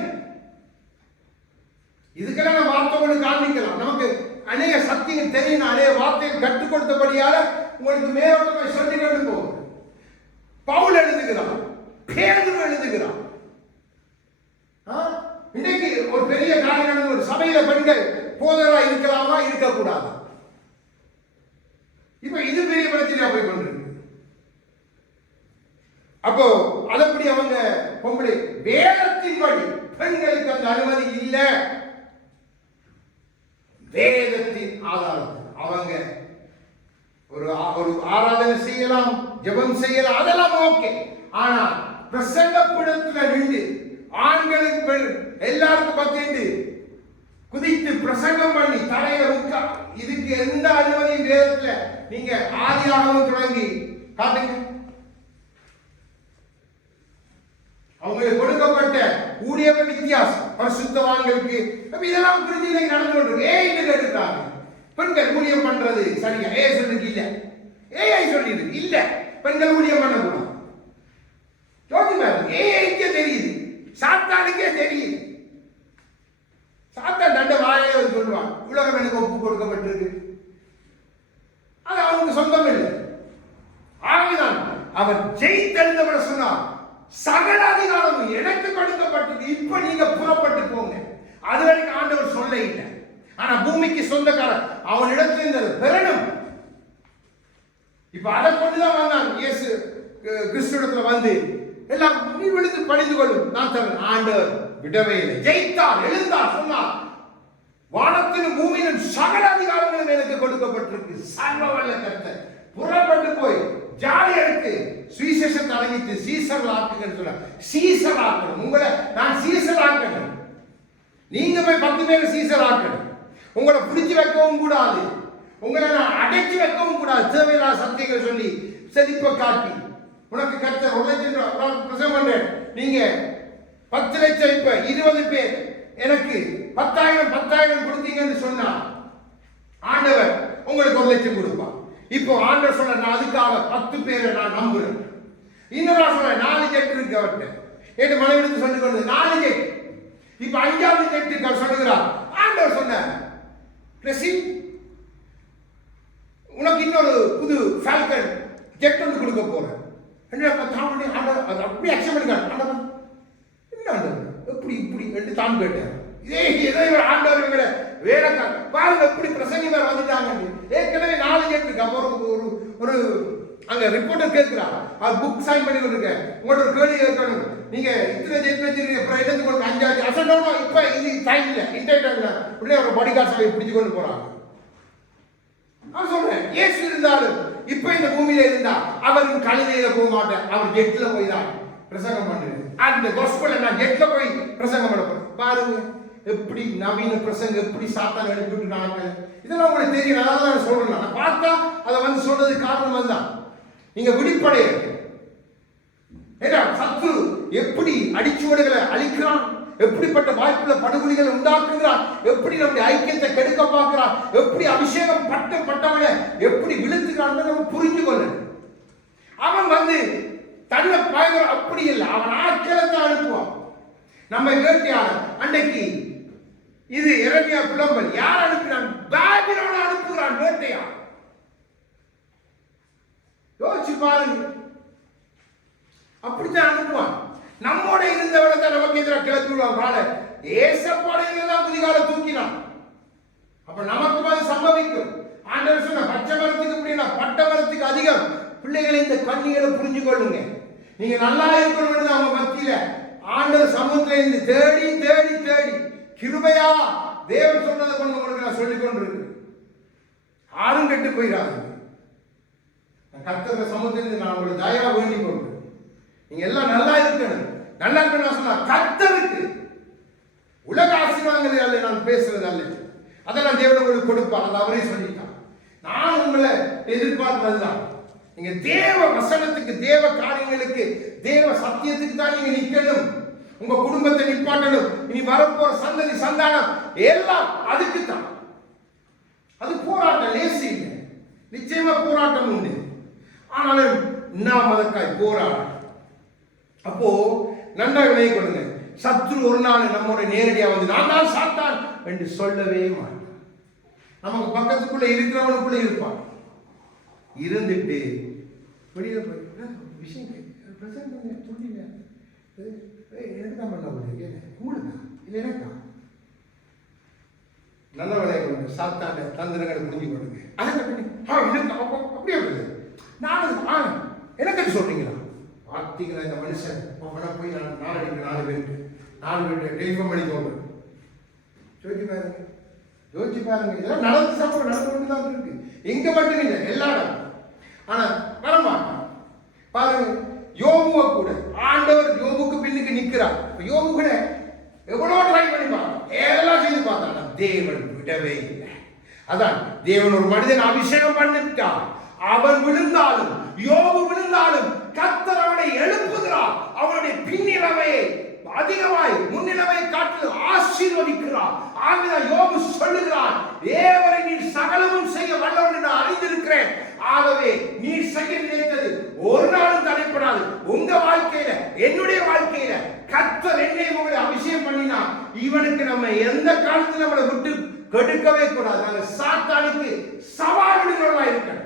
இதுக்கெல்லாம் நான் வார்த்தை உங்களுக்கு காண்பிக்கலாம். நமக்கு அநேக சத்தியம் தெரியும். அநேக வார்த்தையை கற்றுக் கொடுத்தபடியால உங்களுக்கு மேலோட்டமாக சொல்லி கொண்டு போகும். பவுல் எழுதுகிறான், பேதுரு எழுதுகிறான். இன்னைக்கு ஒரு பெரிய காரியம், ஒரு சபையில பெண்கள் போதரா இருக்கலாமா இருக்கக்கூடாது? இப்ப இது பெரிய பிரச்சனையா போய் கொண்டிருக்கு. அப்போ அதப்படி அவங்க பொம்பளை வேதத்தின் வழி பெண்களுக்கு அந்த அனுமதி இல்லை. வேதத்தின் ஆதாரத்தில் அவங்க ஒரு ஆராதனை செய்யலாம், ஜெபம் செய்யலாம், அதெல்லாம் ஓகே. ஆனா பிரசங்கப்படத்துல நின்று ஆண்களுக்கு எல்லாருக்கும் பத்திட்டு குதித்து பிரசங்கம் பண்ணி தலையில உட்கா, இதுக்கு எந்த அனுமதியும் வேதத்துல நீங்க ஆதியாகமம் தொடங்கி காட்டுங்க. அவங்களுக்கு கொடுக்கப்பட்ட ஊழியர் வித்தியாசம் பரிசுத்தவான்களுக்கு இதெல்லாம் புரிஞ்சு நடந்து கொண்டு கேட்டுட்டாங்க. பெண்கள் ஊழியம் பண்றது சரியா? சொல்லுக்கு இல்ல, ஏஐ சொல்லிடு இல்ல, பெண்கள் ஊழியம் பண்ணக்கூடாது. ஏஐக்கே தெரியுது, சாத்தானுக்கே தெரியுது. சாத்தான் தண்ட வாழையே சொல்லுவான், உலகம் எனக்கு ஒப்பு கொடுக்கப்பட்டிருக்கு, அது அவனுக்கு சொந்தம் இல்லை. ஆகவேதான் அவர் ஜெயித்தெழுந்தவரை சொன்னார், சகல அதிகாரம் எனக்கு கொடுக்கப்பட்டது, இப்ப நீங்க புறப்பட்டு போங்க. அது வரைக்கும் ஆண்டவர் சொல்ல இல்லை. ஆனா பூமிக்கு சொந்தக்காரன் அவனிடத்தில் இருந்தது பெறணும். இப்ப அதை கொண்டுதான் வந்தான் இயேசு கிறிஸ்துவிடத்துல வந்து எல்லாம் நீ விழுந்து பணிந்து கொள்ளும், நான் தரேன். ஆண்டவர் விடவே இல்லை, ஜெயித்தார், எழுந்தார், சொன்னார், வானத்திலும் பூமியிலும் சகல அதிகாரங்களும் எனக்கு கொடுக்கப்பட்டிருக்கு, சர்வ வல்ல கர்த்தர். புறப்பட்டு போய் ஜாலியா இருக்கு, சுவிசேஷத்தை அடங்கிட்டு சீசர் ஆக்குங்கன்னு சொல்ல. சீசர் ஆக்கணும், உங்களை நான் சீசர் ஆக்கணும். நீங்க போய் 10 பேரை சீசர் ஆக்கணும். உங்களை பிடிச்சு வைக்கவும் கூடாது. உங்களை நான் அடைச்சு வைக்கவும் கூடாது. தேவையில்லாத சத்தியங்கள் சொல்லி செழிப்பை காட்டி உனக்கு கர்த்தர் 1 லட்சம் ரூபாய் பிரசவம் பண்றேன், நீங்க 10 லட்சம் இப்ப 20 பேர் எனக்கு 10,000 கொடுத்தீங்கன்னு சொன்னா ஆண்டவர் உங்களுக்கு 1 லட்சம் கொடுப்பார். இப்போ ஆண்டவர் சொன்ன நான் அதுக்காக 10 பேரை நான் நம்புறேன். இன்னொரு சொன்ன 4 ஜெட் இருக்கு அவர்கிட்ட. என் மனைவி எடுத்து சொல்லி கொண்டு 4 ஜெட். இப்ப 5வது ஜெட்டுக்கு அவர் சொல்லுகிறார். ஆண்டவர் சொன்னார் உனக்கு இன்னொரு புது ஃபால்கன் ஜெட் ஒன்று கொடுக்க போறேன். அப்படி அக்செப்ட் பண்ணிக்காரு. எப்படி இப்படி என்று தான் கேட்டார். இதே ஆண்டவர் வேலைக்கார பாருங்க எப்படி பிரசங்கி வேற வந்துட்டாங்க. ஏற்கனவே 4 ஜெட் இருக்கு. அப்போ ஒரு அங்க ரிப்போர்ட்டர் கேட்கிறார். அவர் புக் சைன் பண்ணி கொண்டிருக்கேன். உங்கள்ட்ட ஒரு கேள்வி கேட்கணும். நீங்க இத்தனை ஜெட் வச்சிருக்கீங்க, அப்புறம் எடுத்து கொடுக்க 5 அசண்டோனா இப்ப இது டைம் இல்லை, இன்டர்டைம்ல உடனே ஒரு பாடி கார்டு சபையை பிடிச்சு கொண்டு போறாங்க. நான் சொல்றேன், இயேசு இருந்தாலும் இப்ப இந்த பூமியில இருந்தா அவரின் கழுதையில போக மாட்டேன், அவர் ஜெட்ல போய் தான் பிரசங்கம் பண்ணுறேன். அந்த காஸ்பல் நான் ஜெட்ல போய் பிரசங்கம் பண்ண போறேன். பாருங்க எப்படி நவீன பிரசங்கம் எப்படி சாத்தான் எடுத்துட்டாங்க. இதெல்லாம் உங்களுக்கு தெரியும். அதான் நான் சொல்றேன். நான் பார்த்தா அதை வந்து சொல்றதுக்கு காரணம் வந்தான். நீங்க விழிப்படைய சத்ரு எப்படி அடிச்சுவடுகளை அழிக்கிறான், எப்படிப்பட்ட வாய்ப்புல படுகொலிகளை உண்டாக்குகிறான், எப்படி நம்முடைய ஐக்கியத்தை கெடுக்க பார்க்கிறான், எப்படி அபிஷேகம் பட்டவனை எப்படி விழுத்துக்கிறான் நம்ம புரிஞ்சு கொள்ளணும். அவன் வந்து தன்னை பயங்கர அப்படி இல்லை, அவன் ஆட்களத்தை அனுப்புவான். நம்ம வேட்டையாட அன்னைக்கு இது எரேமியா புலம்பல் யார் அனுப்பினான்? பாபிலோன் அனுப்புகிறான் வேட்டையா. யோசிச்சு பாருங்க, அப்படித்தான் அனுப்புவான். நம்மோட இருந்தவனை தான் நமக்கு எதிராக கிளப்பி விடுவாங்க. ஏசப்பாடையில்தான் குதிகால தூக்கினான். அப்ப நமக்கு அது சம்பவிக்கும். ஆண்டவர் சொன்ன பச்சை மரத்துக்கு அப்படின்னா பட்ட மரத்துக்கு அதிகம். பிள்ளைகளை இந்த கண்ணிகளை புரிஞ்சு கொள்ளுங்க. நீங்க நல்லா இருக்கணும். அவங்க மத்தியில ஆண்டவர் சமூகத்துல இருந்து தேடி தேடி தேடி கிருபையா தேவன் சொன்னதை கொண்டு உங்களுக்கு நான் சொல்லிக் கொண்டிருக்கு. ஆளும் கெட்டு போயிடாது. கர்த்தர் சமூகத்திலிருந்து நான் உங்களுக்கு தயவா வேண்டிக் கொள்றேன். நீங்க எல்லாம் நல்லா இருக்கணும். நல்லா இருக்கணும் சொன்னா கர்த்தருக்கு உலக ஆசீர்வாதங்களை அல்ல நான் பேசுறது அல்ல. அதெல்லாம் தேவன் உங்களுக்கு கொடுப்பார். அது அவரே சொல்லிட்டான். நான் உங்களை எதிர்பார்ப்பதுதான். நீங்க தேவ வசனத்துக்கு, தேவ காரியங்களுக்கு, தேவ சத்தியத்துக்கு தான் நீங்க நிக்கணும். உங்க குடும்பத்தை நிப்பாட்டணும். இனி வரப்போற சந்ததி சந்தானம் எல்லாம் அதுக்கு தான். அது போராட்டம் லேசி இல்லை. நிச்சயமா போராட்டம் உண்டு. ஆனாலும் நாம் அதற்காய் போராடும். அப்போ நன்றாக விலை கொடுங்க. சத்ரு ஒரு நாள் நம்மோட நேரடியாக வந்து நான் தான் சாத்தான் என்று சொல்லவே மாட்டான். நமக்கு பக்கத்துக்குள்ள இருக்கிறவனுக்குள்ள இருப்பான். இருந்துட்டு வெளியில போய் விஷயம் எனக்குதான் பண்ண முடியும், கூடுதா இல்லை எனக்கா நல்ல விலை கொடுங்க. சாத்தாண்ட தந்திரங்களை புரிஞ்சு கொடுங்க. அப்படியே நான் எனக்கு சொல்றீங்களா? பார்த்தீங்களா இந்த மனுஷன் போய் நான் 4 பேருக்கு டெலிஃபோன் பண்ணி தோன்றேன். யோசிச்சு பாருங்க. இதெல்லாம் நடந்து சம்பவம் நடந்து கொண்டு தான் இருக்கு. எங்க மட்டும் இல்லை, எல்லா இடம். ஆனா வரமாட்டான். பாருங்க யோபுவை கூட ஆண்டவர் யோபுக்கு பின்னுக்கு நிற்கிறார். யோபு கூட எவ்வளவு ட்ரை பண்ணி பார்த்தான், எல்லாம் செய்து பார்த்தான். தேவன் விடவே இல்லை. அதான் தேவன் ஒரு மனிதன் அபிஷேகம் பண்ணிட்டான். அவன் விழுந்தாலும் யோபு விழுந்தாலும் கர்த்தர் அவனை எழுப்புகிறார். அவனுடைய பின்னிலமையை அதிகமாய் முன்னிலமை காட்டு ஆசீர்வதிக்கிறார். ஆகினால் யோபு சொல்லுகிறான், தேவரை நீ சகலமும் செய்ய வல்லவன் என்று அறிந்திருக்கிறேன். ஆகவே நீ செய்ய நினைத்தது ஒரு நாளும் தடைப்படாது. உங்க வாழ்க்கையில என்னுடைய வாழ்க்கையில கர்த்தர் என்னை உங்களை அபிஷேகம் பண்ணினா இவனுக்கு நம்ம எந்த காலத்தில் நம்மளை விட்டு கெடுக்கவே கூடாது. நாங்க சாத்தானுக்கு சவால் விடுகிறவர்களா இருக்கணும்.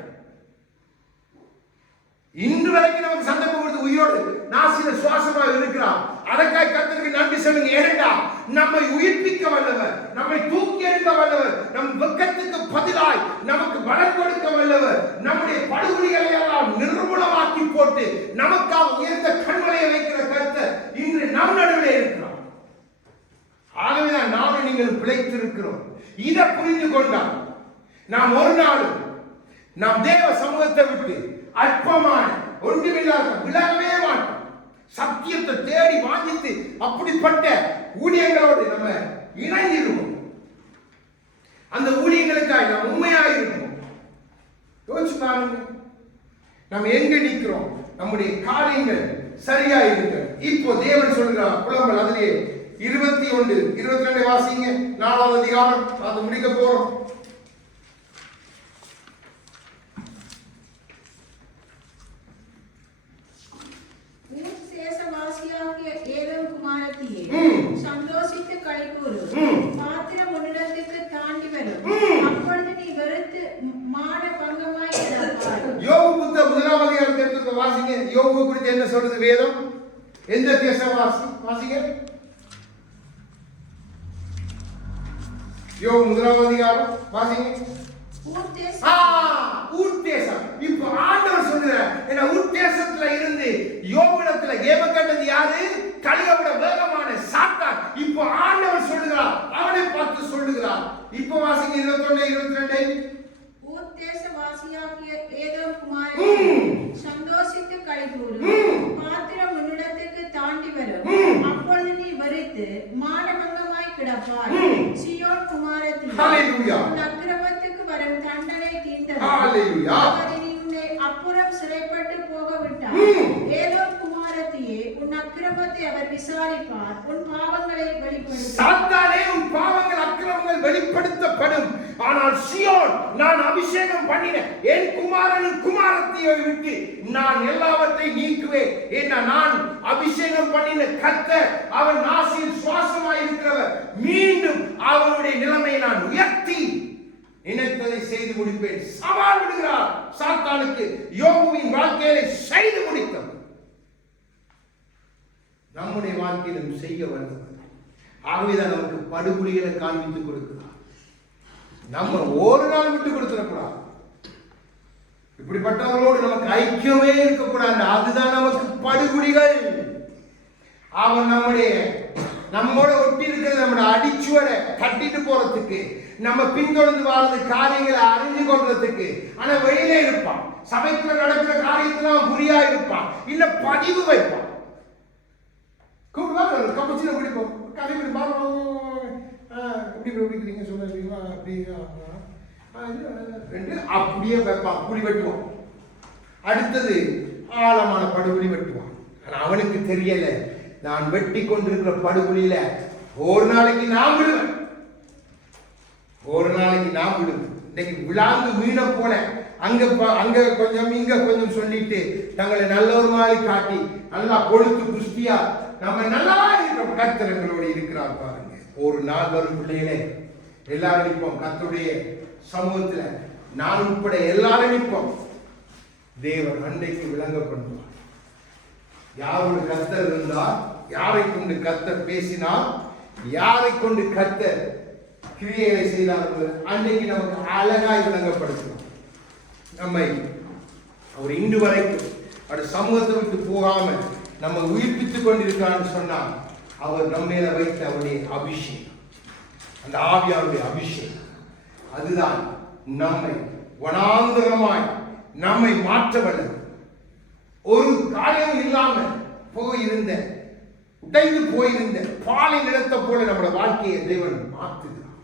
இன்று வரைக்கும் நமக்கு சந்தர்ப்பம் கொடுத்து உயிரோடு நாசில சுவாசமாக இருக்கிறான். அதற்காக கர்த்தருக்கு நன்றி சொல்லுங்க. ஏனென்றா நம்மை உயிர்ப்பிக்க வல்லவர், நம்மை தூக்கி எடுக்க வல்லவர், நம் வெட்கத்துக்கு பதிலாய் நமக்கு பலம் கொடுக்க வல்லவர், நம்முடைய படுகொலிகளை எல்லாம் நிர்மூலமாக்கி போட்டு நமக்காக உயர்ந்த கண்மலையை வைக்கிற கர்த்தர் இன்று நம் நடுவில் இருக்கிறார். ஆகவேதான் நானும் நீங்கள் பிழைத்திருக்கிறோம். இதை புரிந்து கொண்டால் நாம் ஒரு நாளும் நாம் தேவ சமூகத்தை விட்டு அற்பமான ஒன்றுமில்லாத விலகவே மாட்டோம். சத்தியத்தை தேடி வாங்கிட்டு அப்படிப்பட்ட ஊழியங்களோடு நம்ம இணைஞ்சிருவோம். அந்த ஊழியங்களுக்காக நாம் உண்மையாக இருப்போம். யோசிச்சு பாருங்க, நம்ம எங்க நிக்கிறோம், நம்முடைய காரியங்கள் சரியா இருக்கு. இப்போ தேவன் சொல்கிறார் புலம்பல், அதிலே 21 22 வாசிங்க, 4வது அதிகாரம், அது முடிக்க போறோம். சந்தோஷித்து களிகூரு, பாத்திரம் உன்னிடத்துக்கு தாண்டி வரும், அப்பொழுது நீ வெறுத்து மான பங்கமாய் கிடப்பாய். யோபு புத்தகம் 1ஆம் அதிகாரத்தை எடுத்து வாசிங்க. யோபு குறித்து என்ன சொல்றது வேதம்? எந்த தேசம் வாசிங்க. யோபு 1ஆம் அதிகாரம் வாசிங்க. ஊர் தேசம். இப்போ ஆண்டவர் சொல்றார், என்ன ஊர் தேசத்துல இருந்து யோபுடத்துல ஏவப்பட்டது யாரு? கலியோட வேகமான சாத்தான். இப்போ ஆண்டவர் சொல்லுகிறார், அவனை பார்த்து சொல்லுகிறார். இப்போ வாசிங்க 21 22. ஊர் தேசவாசியாகிய ஏதோம் குமாரனே, சந்தோஷித்து களிகூரு, பாத்திரம் உன்னிடத்துக்கு தாண்டி வரும், அப்பொழுது நீ வெறுத்து மானபங்கமாய் கிடப்பாய். சீயோன் குமாரத்தி, உன் அக்கிரமத்துக்கு வரும் தண்டனை தீர்ந்தது. அவர் இனி உன்னை அப்புறம் சிறைப்பட்டு போக விட்டார். ஏதோம் குமாரத்தியே, உன் அக்கிரமத்தை அவர் விசாரிப்பார், உன் பாவங்களை வெளிப்படுத்தும். சாத்தானே, உன் பாவங்கள் அக்கிரமங்கள் வெளிப்படுத்தப்படும். ஆனால் சீயோன், நான் அபிஷேகம் பண்ணின என் குமாரனின் குமாரத்தியை விட்டு நான் எல்லாவற்றையும் நீக்குவேன். ஏன்னா நான் அபிஷேகம் பண்ணின கர்த்தர், அவர் நாசியில் சுவாசமாய் இருக்கிறவர். மீண்டும் அவருடைய நிலைமையை நான் உயர்த்தி நினைத்ததை செய்து முடிப்பேன். சவால் விடுகிறார் சாத்தானுக்கு. யோபுவின் வாழ்க்கையை செய்து முடித்தவர் நம்முடைய வாழ்க்கையிலும் செய்ய வந்தவர். ஆகவேதான் நமக்கு படுகொலிகளை காண்பித்துக் கொடுக்கிறார். நம்ம ஒரு நாள் விட்டு கொடுத்துடக்கூடாது. இப்படிப்பட்டவர்களோடு நமக்கு ஐக்கியமே இருக்கக்கூடாது. அதுதான் நமக்கு படுகொலிகள். அவன் நம்மோட ஒட்டி இருக்கிறது, நம்மளோட அடிச்சுவரை கட்டிட்டு போறதுக்கு, நம்ம பின்தொடர்ந்து வாழ்றது, காரியங்களை அறிஞ்சு கொள்றதுக்கு. ஆனா வெளியில இருப்பான், சபைக்குள்ள நடக்கிற காரியத்துல அவன் குறியா இருப்பான், இல்ல பதிவு வைப்பான். கூப்பிடுவாங்க, கப்பச்சில குடிப்போம், கதை குடிப்பாங்க, எப்படி குடிக்கிறீங்க சொல்லுவீங்களா, அப்படியே வைப்பான், குடி வெட்டுவான். அடுத்தது ஆழமான படுகொலி வெட்டுவான். ஆனா அவனுக்கு தெரியல, நான் வெட்டி கொண்டிருக்கிற படுகொலியில ஒரு நாளைக்கு நான் விடுவேன், ஒரு நாளைக்கு நான் விடுவேன். இன்னைக்கு விளாங்கு மீனை போல அங்க கொஞ்சம் இங்க கொஞ்சம் சொல்லிட்டு தங்களை நல்ல ஒரு மாதிரி காட்டி நல்லா கொழுத்து குஸ்தியா நம்ம நல்லா இருக்கிற கர்த்தர்களோடு இருக்கிறார் பாருங்க. ஒரு நாள் வரும் பிள்ளைகளே, எல்லாரும் நிற்போம் கர்த்தருடைய சமூகத்துல, நான் உட்பட எல்லாரும் நிற்போம். தேவன் அன்றைக்கு விளங்க பண்ணுவார். யாரோட கர்த்தர் இருந்தால், யாரை கொண்டு கர்த்தர் பேசினார், யாரை கொண்டு கர்த்தர் கிரியைகளை செய்தார்கள், அன்றைக்கு நமக்கு அழகாய் விளங்கப்படுத்தும். நம்மை அவர் இன்று வரைக்கும் அவர் சமூகத்தை விட்டு போகாம நம்ம உயிர்ப்பித்துக் கொண்டிருக்கிறான்னு சொன்னால், அவர் நம்ம மேல வைத்த அவருடைய அபிஷேகம், அந்த ஆவியாருடைய அபிஷேகம், அதுதான் நம்மை வனாந்தரமாய் நம்மை மாற்றவல்ல. ஒரு காரியம் இல்லாம போயிருந்த, உடைந்து போயிருந்த பாலை நிலத்தை போல நம்முடைய வாழ்க்கையை தேவன் மாற்றுகிறார்.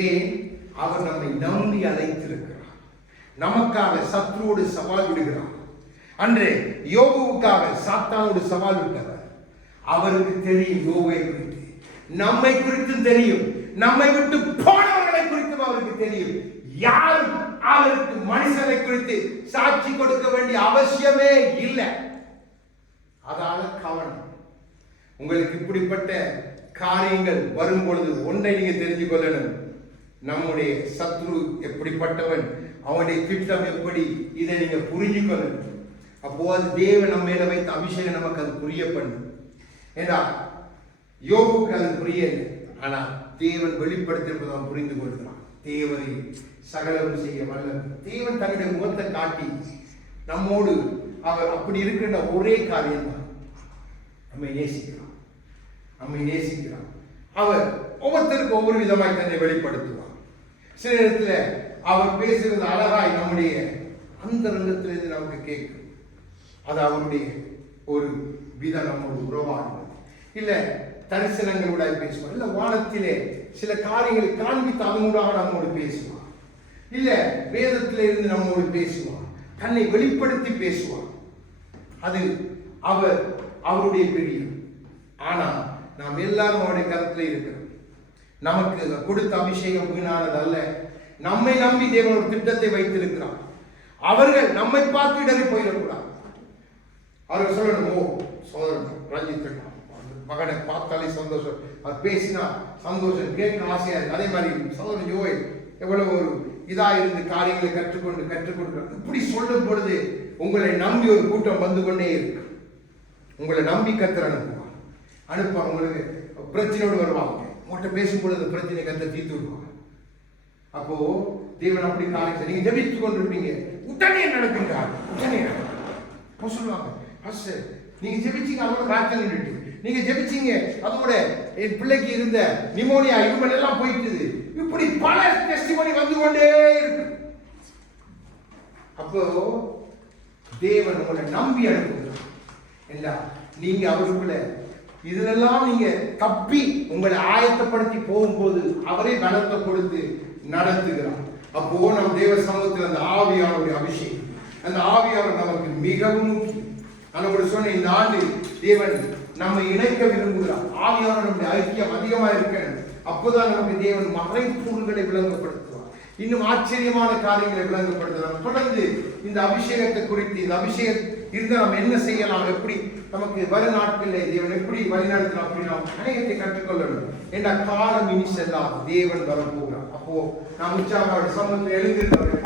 ஏன்? அவர் நம்மை நம்பி அழைத்திருக்கிறார். நமக்காக சத்ருவோடு சவால் விடுகிறார். அன்றே யோபுவுக்காக சாத்தானோடு சவால் விட்டவர். அவருக்கு தெரியும் யோபுவை குறித்து, நம்மை குறித்தும் தெரியும், நம்மை விட்டு போனவர்களை குறித்தும் அவருக்கு தெரியும். யாரும் அவருக்கு மனுஷனை குறித்து சாட்சி கொடுக்க வேண்டிய அவசியமே இல்லை. அதால கவனம். உங்களுக்கு இப்படிப்பட்ட காரியங்கள் வரும் பொழுது ஒன்றை நீங்க தெரிஞ்சு கொள்ளணும், நம்முடைய சத்ரு எப்படிப்பட்டவன், அவனுடைய திட்டம் எப்படி, இதை நீங்க புரிஞ்சு கொள்ளணும். அப்போ அது தேவன் நம்ம மேல வைத்த அபிஷேகம் நமக்கு அது புரிய பண்ணும். ஏன்னா யோபுக்கு அது புரியல, ஆனா தேவன் வெளிப்படுத்திருப்பதை அவன் புரிந்து கொள்கிறான். தேவனை சகலம் செய்ய வல்லவர். தேவன் தன்னுடைய முகத்தை காட்டி நம்மோடு அவர் அப்படி இருக்கின்ற ஒரே காரியம் தான், நம்மை நேசிக்கிறான், நம்மை நேசிக்கிறான். அவர் ஒவ்வொருத்தருக்கும் ஒவ்வொரு விதமாய் தன்னை வெளிப்படுத்துவார். சில நேரத்துல அவர் பேசுகிறது அழகாய் நம்முடைய அந்த ரங்கத்திலிருந்து நமக்கு கேட்கும். அது அவருடைய ஒரு விதம், நம்மோடு உறவாடுவது இல்ல தரிசனங்களோட பேசுவார், இல்ல வானத்திலே சில காரியங்களை காண்பித்து அதனூடாக நம்மோடு பேசுவார். இல்ல வேதத்தில இருந்து நம்மோடு பேசுவார், தன்னை வெளிப்படுத்தி பேசுவார். அது அவருடைய பிரியம். ஆனா நாம் எல்லாரும் அவருடைய கருத்துல இருக்கிறோம். நமக்கு கொடுத்த அபிஷேகம் வீணானது அல்ல. நம்மை நம்பி தேவன் ஒரு திட்டத்தை வைத்திருக்கிறார். அவர்கள் நம்மை பார்த்து இடறி போயிடக்கூடாது. அவர்கள் சொல்லணும், ஓ சோதரன் ரஞ்சித் மகனை பார்த்தாலே சந்தோஷம், அவர் பேசினா சந்தோஷம், கேட்க ஆசையா இருக்கு. அதே மாதிரி சோதரன் யோவேல் எவ்வளவு ஒரு இதா இருந்து காரியங்களை கற்றுக்கொண்டு இப்படி சொல்லும் பொழுது உங்களை நம்பி ஒரு கூட்டம் வந்து கொண்டே இருக்கு. உங்களை நம்பி கத்தர் அனுப்புவாங்க. உங்களுக்கு பிரச்சனையோடு வருவாங்க, உங்கள்கிட்ட பேசும் பொழுது பிரச்சனை கத்த தீர்த்து விடுவாங்க. அப்போ தேவன் அப்படி காரியத்தை நீங்க ஜெபித்துக் கொண்டிருப்பீங்க, உடனே நடக்குங்கிறார். உடனே நடக்கும் சொல்லுவாங்க, நீங்க ஜெபிச்சீங்க அதோட காய்ச்சல் நின்றுட்டு, நீங்க ஜெபிச்சீங்க அதோட என் பிள்ளைக்கு இருந்த நிமோனியா இருமல் எல்லாம் போயிட்டுது. இப்படி பல டெஸ்டிமோனி வந்து கொண்டே இருக்கு. அப்போ தேவன் உங்களை நம்பி அனுப்புகிறார். இல்ல நீங்க அவருக்குள்ள இதெல்லாம் நீங்க தப்பி உங்களை ஆயத்தப்படுத்தி போகும்போது அவரே பலத்தை கொடுத்து நடத்துகிறார். அப்போ நம் தேவ சமூகத்தில் அந்த ஆவியானுடைய அபிஷேகம், அந்த ஆவியானவர் நமக்கு மிகவும் முக்கியம். நான் சொன்ன இந்த ஆண்டு தேவன் நம்மை இணைக்க விரும்புகிறார். ஆவியானவர் நம்முடைய ஐக்கியம் அதிகமாக இருக்கிறது. அப்போதான் நமக்கு தேவன் மறைப்பொருள்களை விளங்கப்படுத்துவார், இன்னும் ஆச்சரியமான காரியங்களை விளங்கப்படுத்துவார். தொடர்ந்து இந்த அபிஷேகத்தை குறித்து, இந்த அபிஷேகம் இருந்தால் நம்ம என்ன செய்யலாம், எப்படி நமக்கு வரும் நாட்களில் தேவன் எப்படி வழிநடத்தலாம் அப்படின்னு நாம் அநேகத்தை கற்றுக்கொள்ளணும். என்ற காலம் இனி செல்லாம் தேவன் வரப்போகிறார். அப்போ நாம் உற்சாக சமூகத்தில் எழுந்திருந்தவர்கள்